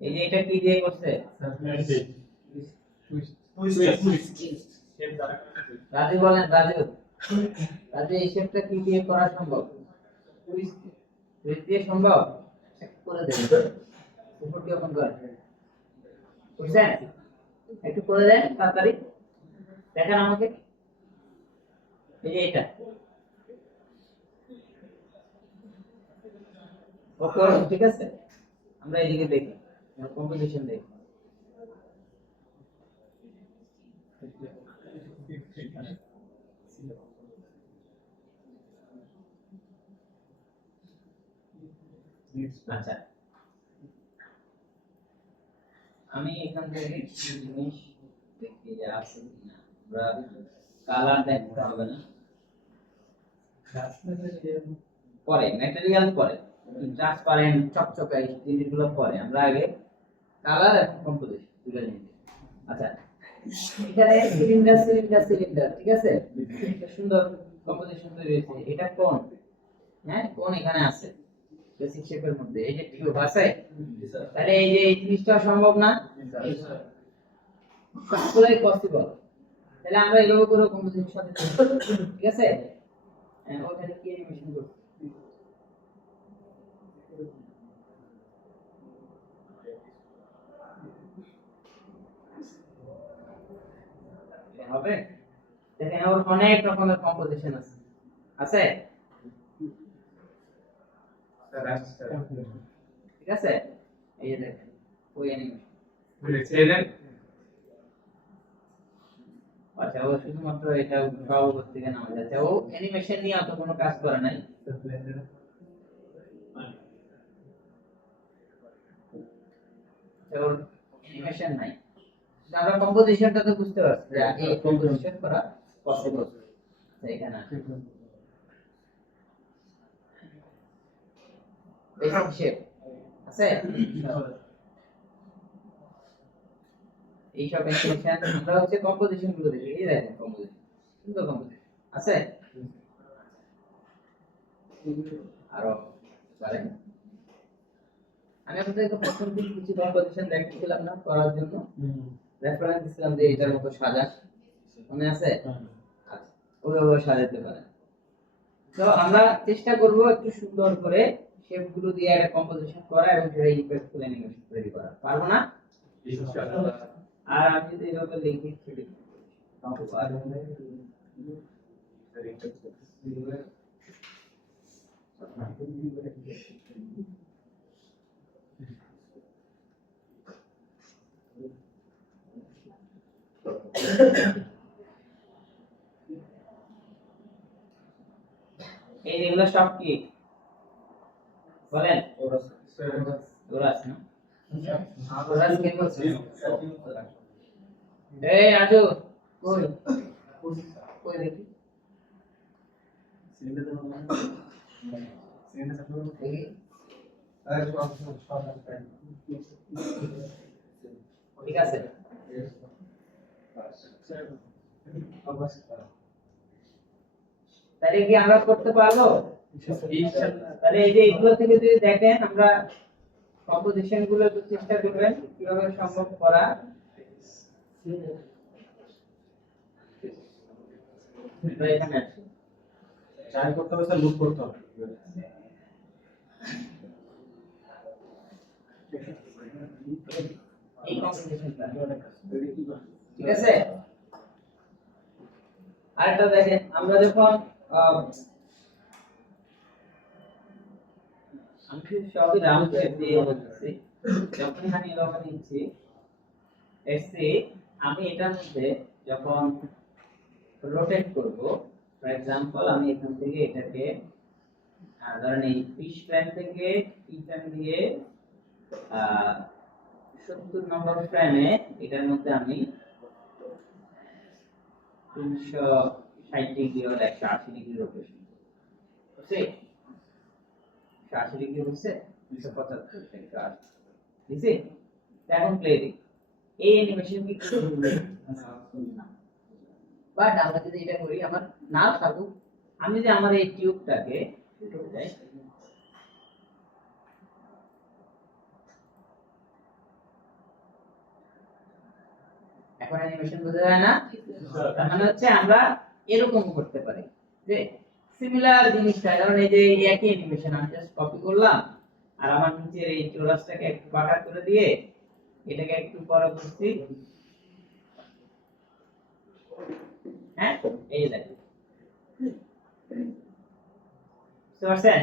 এই যে এটা কি দিয়ে করছে? রাজু বলেন, রাজু রাজু এই শেপটা কি দিয়ে করা সম্ভব? টুইস্ট দিয়ে সম্ভব? একটু করে দেন, উপরটি ওপেন করেন, বুঝছেন? একটু করে দেন তাড়াতাড়ি, দেখেন আমাকে, এই যে এটা ওকে, ঠিক আছে? আমরা এইদিকে দেখি, কম্পিটিশন দেখি। আচ্ছা, আমি এখান থেকে কিছু জিনিস দেখি যে আছে কিনা। আমরা কালার দেখতে হবে না, পরে ম্যাটেরিয়াল পরে, ট্রান্সপারেন্ট চকচকে এই জিনিসগুলো পরে। আমরা আগে কালার এবং কম্পোজিশন দুটো জিনিস। আচ্ছা, এখানে সিলিন্ডার সিলিন্ডার সিলিন্ডার, ঠিক আছে, একটা সুন্দর কম্পোজিশন তৈরি হয়েছে। এটা কোন, হ্যাঁ কোন এখানে আছে বেসিক শেপের মধ্যে, এই যে টিউব আছে, তাহলে এই যে এই জিনিসটা সম্ভব না, সবগুলাই পসিবল। তাহলে আমরা এইভাবে করে কম্পোজিশন সাথে, ঠিক আছে, ওখানে কি অ্যানিমেশন করব, হবে। দেখেন ওর অনেক রকমের কম্পোজিশন আছে, আছে, ঠিক আছে। এই যে দেখেন ওই অ্যানিমেশন। আচ্ছা, ও শুধুমাত্র এটা সভাপতি থেকে নামা যাচ্ছে, ও অ্যানিমেশন নিয়ে অত কোনো কাজ করে নাই। ওর অ্যানিমেশন নাই, আমরা কম্পোজিশনটা তো বুঝতে পারছি যে এই কম্পোজিশন করা পসিবল। এখানে বেসিক শেপ আছে, এই সব অ্যানিমেশন আমরা হচ্ছে কম্পোজিশন গুলো দেখি। এই দেখেন কম্পোজিশন, সুন্দর কম্পোজিশন আছে। আরো পারেন, আমি আপনাদেরকে প্রথম দিন কিছু কম্পোজিশন দেখিয়েছিলাম না করার জন্য, রেফারেন্স দিছিলাম যে এটার মতো সাজা, মনে আছে? আচ্ছা, ওইভাবে সাজাতে পারেন। তো আমরা চেষ্টা করব একটু সুন্দর করে শেপগুলো দিয়ে একটা কম্পোজিশন করা এবং সেটা ইফেক্টফুল অ্যানিমেশন তৈরি করা, পারবো না? আর আমি যদি এভাবে লিখি এই যেগুলো সব কি বলেন? ওরাস না? ওরাস কে বলছে? এই রাজু কই কই দেখি দেখি। ঠিক আছে, তাহলে কি আমরা করতে পারবো? তাহলে এই যে এগুলো থেকে যদি দেখেন, আমরা কম্পোজিশন গুলো একটু চেষ্টা করবেন কিভাবে সম্ভব করা। এখানে ট্রাই করতে হবে স্যার, লুক করতে হবে। এই কম্পোজিশনটা, ঠিক আছে। আরেকটা দেখেন, আমরা যখন আমি সবই রাউন্ড শেপ দিয়ে বলতেছি, যখন আমি এরকম নিচ্ছি এসি, আমি এটার মধ্যে যখন রোটেট করব, ফর এক্সাম্পল আমি এখান থেকে এটাকে ধরেন এই 20 ফ্রেম থেকে ফ্রেম দিয়ে 70 নম্বর ফ্রেমে এটার মধ্যে আমি 360 ডিগ্রি আর 180 ডিগ্রি রোটেশন করছি। 180 ডিগ্রি হচ্ছে 275 থেকে 180 দিছি। এখন প্লে দিই, এই অ্যানিমেশন কি না, বাট আমরা যদি এটা করি আমার না থাকুক, আমি যদি আমার এই টিউবটাকে দেই, এখন অ্যানিমেশন বোঝা যায় না? তার মানে হচ্ছে আমরা এরকম করতে পারি যে সিমিলার জিনিসটা, কারণ এই যে একই অ্যানিমেশন আমি জাস্ট কপি করলাম আর আমার নিচের এই চৌরাস্তাকে একটু বাঁকা করে দিয়ে এটাকে একটু বড় করছি, হ্যাঁ এই যে দেখেন, বুঝতে পারছেন?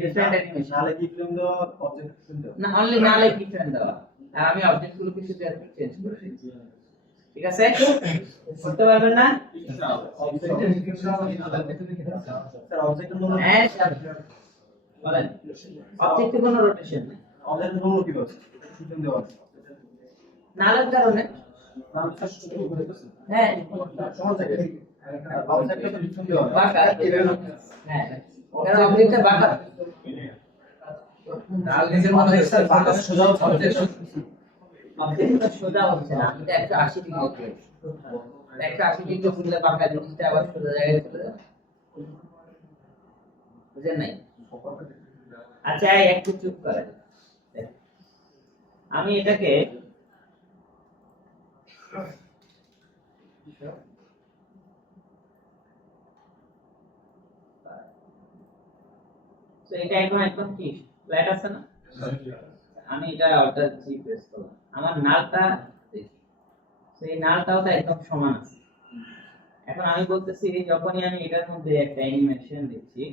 ডিফারেন্ট অ্যানিমেশন, নালে কি ফ্রেম দেওয়া, অবজেক্ট ফ্রেম দেওয়া, না অনলি নালে কি ফ্রেম দেওয়া, আর আমি অবজেক্ট গুলোকে শুধু একটু চেঞ্জ করে দিচ্ছি। ঠিক আছে করতে পারবেন না স্যার অবজেক্টের মূল্য হ্যাঁ স্যার বলেন অবজেক্টে কোনো রোটেশন নেই অবজেক্টের মূল্য কি আছে টিফিন দেওয়া আছে নালের কারণে তাহলে স্যার শুরু করে দিতেছে হ্যাঁ সমান থাকে অবজেক্টে তো টিফিন দেওয়া আছে বাঁকা হ্যাঁ কারণ অবজেক্টটা বাঁকা নাল নিজের মতো স্যার বাঁকা সোজা হচ্ছে অবজেক্টটা সোজা হচ্ছে না এটা 180 ডিগ্রি হচ্ছে 180 ডিগ্রি ঘুরলে বাঁকা জিনিসটা আবার সোজা জায়গায় চলে যাবে বুঝেন নাই আচ্ছা একটু চুপ করেন আমি এটাকে তো এটা এখন একদম কি ফ্ল্যাট আছে না আমি এটা অল্টার জি প্রেস করলাম আমার নালটা সেই নালটাও তো একদম সমান আছে এখন আমি বলতেছি যখনই আমি এটার মধ্যে একটা অ্যানিমেশন দিচ্ছি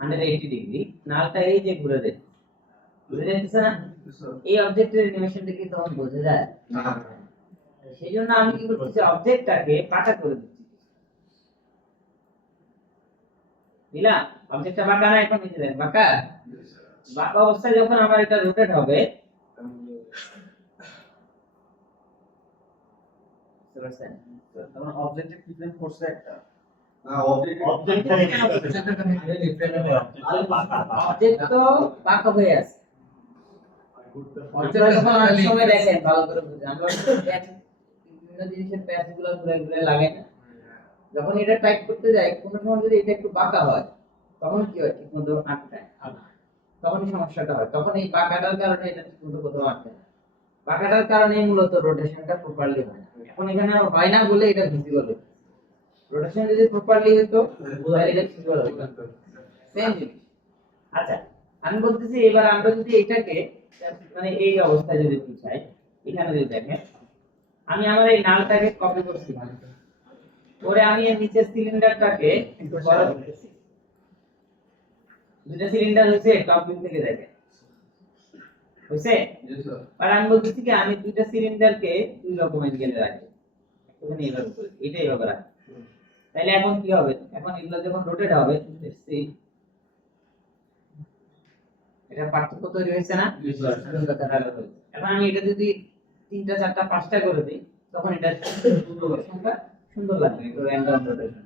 180 ডিগ্রি নালটা এই যে ঘুরে যায় বুঝে যাচ্ছে না এই অবজেক্টের অ্যানিমেশনটা কি তখন বোঝা যায় সেই জন্য আমি কি করতেছি অবজেক্টটাকে পাকা করে দিচ্ছি দিলাম অবজেক্টটা বাঁকা না এখন নিচে দেন বাঁকা বাঁকা অবস্থায় যখন আমার এটা রোটেট হবে তাহলে অবজেক্টে টিফিন ফোর্স একটা অবজেক্ট তো বাঁকা হয়ে আছে অবজেক্ট যখন অনেক সময় দেখেন ভালো করে বুঝেন আমরা বিভিন্ন জিনিসের প্যাচগুলো ঘুরে ঘুরে লাগাই না যখন এটা টাইপ করতে যাই কোনো সময় যদি এটা একটু বাঁকা হয় তখন কি হয় ঠিকমতো আটকায় তখন সমস্যাটা হয় তখন এই বাঁকাটার কারণে এটা ঠিকমতো কোথাও আটকায় না বাঁকাটার কারণে মূলত রোটেশনটা প্রপারলি হয় না এখন এখানে হয় না বলে এটা ভিজিবল হচ্ছে রোটেশন যদি প্রপারলি হতো তাহলে এটা ভিজিবল হতো সেম জিনিস আচ্ছা আমি বলতেছি এবার আমরা যদি এটাকে মানে এই অবস্থায় যদি বুঝাই এখানে যদি দেখেন আমি আমার এই নালটাকে কপি করছি পরে আমি এর নিচের সিলিন্ডারটাকে একটু বড় করতেছি দুটো সিলিন্ডার হইছে টপ ভিউ থেকে দেখেন হইছে আর আমি বলতেছি কি আমি দুইটা সিলিন্ডারকে দুই রকম অ্যাঙ্গেলে রাখি একটুখানি এইভাবে করি এটা এইভাবে রাখি তাহলে এখন কি হবে এখন এগুলো যখন রোটেট হবে এটা পার্থক্য তৈরি হয়েছে না এখন আমি এটা যদি 3টা 4টা 5টা করে দিই তখন এটা সংখ্যা সুন্দর লাগবে একটু র্যান্ডম রোটেশন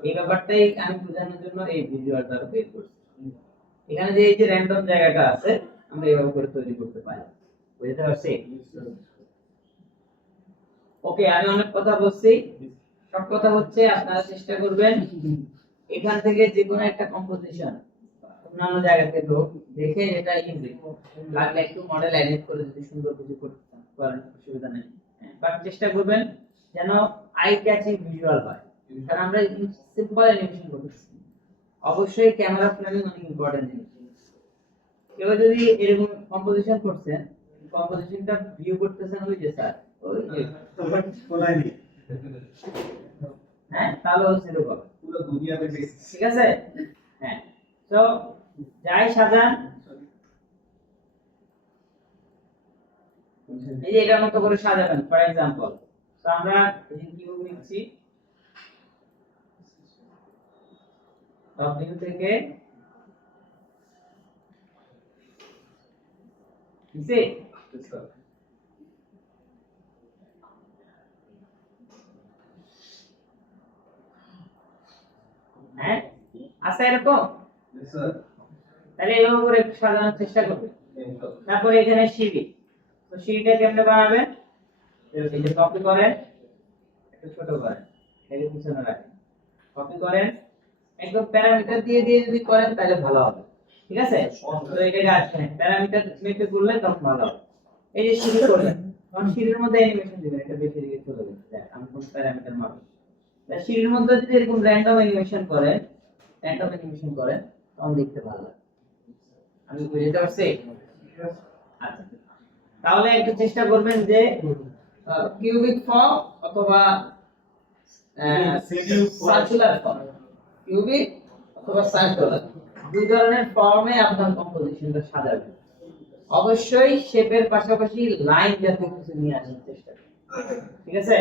এই ব্যাপারটাই আমি বোঝানোর জন্য এই ভিজুয়ালটা বের করছি এখানে যে এই যে র্যান্ডম জায়গাটা আছে আমরা এইভাবে করে তৈরি করতে পারি বুঝতে পারছি ওকে আমি অনেক কথা বলছি সব কথা হচ্ছে আপনারা চেষ্টা করবেন এখান থেকে যে কোনো একটা কম্পোজিশন অন্যান্য জায়গা থেকে দেখে এটা ইজি লাগলে একটু মডেল এডিট করে যদি সুন্দর কিছু করতে পারেন অসুবিধা নেই বাট চেষ্টা করবেন যেন আই ক্যাচিং ভিজুয়াল হয় কারণ আমরা সিম্পল অ্যানিমেশন করতেছি অবশ্যই ক্যামেরা ফ্রেমিং অনেক ইম্পর্টেন্ট জিনিস কেউ যদি এরকম কম্পোজিশন করছেন কম্পোজিশনটা ভিউ করতেছেন ওই যে স্যার ওই যে কোথায় নেই হ্যাঁ তাহলে হচ্ছে এরকম পুরো দুনিয়াতে ঠিক আছে হ্যাঁ তো যাই সাজান এই যে এটার মতো করে সাজাবেন ফর এক্সাম্পল তো আমরা এই কিউব নিচ্ছি টপ ভিউ থেকে নিচে হ্যাঁ আছে এরকম তাহলে এইভাবে করে একটু সাজানোর চেষ্টা করবে তারপরে এখানে সিঁড়ি তো সিঁড়িটা কেমনে বানাবেন এই যে কপি করেন একটু ছোট করেন এর পিছনে রাখেন কপি করেন একদম প্যারামিটার দিয়ে দিয়ে যদি করেন তাহলে ভালো হবে ঠিক আছে তো এটাকে আসেন প্যারামিটার মেপে করলে তখন ভালো হবে এই যে সিঁড়ি করলেন তখন সিঁড়ির মধ্যে অ্যানিমেশন দিবেন এটা বেশি দিকে চলে গেছে দেখ আমি কোন প্যারামিটার মাপব সিঁড়ির মধ্যে যদি এরকম র্যান্ডম অ্যানিমেশন করেন তখন দেখতে ভালো লাগে আমি বুঝতে পারছি আচ্ছা তাহলে একটু চেষ্টা করবেন যে কিউবিক ফর্ম অথবা সার্কুলার ফর্ম কিউবিক অথবা সার্কুলার দুই ধরনের ফর্মে আপনার কম্পোজিশনটা সাজাবেন অবশ্যই শেপের পাশাপাশি লাইন জাতীয় কিছু নিয়ে আসার চেষ্টা করুন, ঠিক আছে?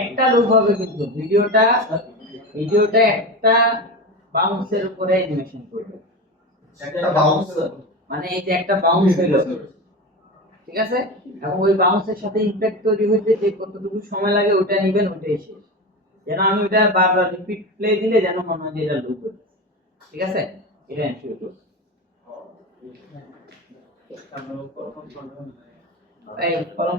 একটা লুপ হবে কিন্তু ভিডিওটা একটা বাউন্সের উপরে অ্যানিমেশন করবে, একটা বাউন্স মানে এই যে একটা বাউন্স হলো, ঠিক আছে? এবং ওই বাউন্সের সাথে ইমপ্যাক্ট তৈরি হইতে যে কতটুকু সময় লাগে ওটা নেবেন, ওটাই শেষ। যেন আমি ওটা বারবার রিপিট প্লে দিলে যেন মনে হয় যে এটা লুপ হচ্ছে, ঠিক আছে? এটা এনশিওর করুন। এই ফরম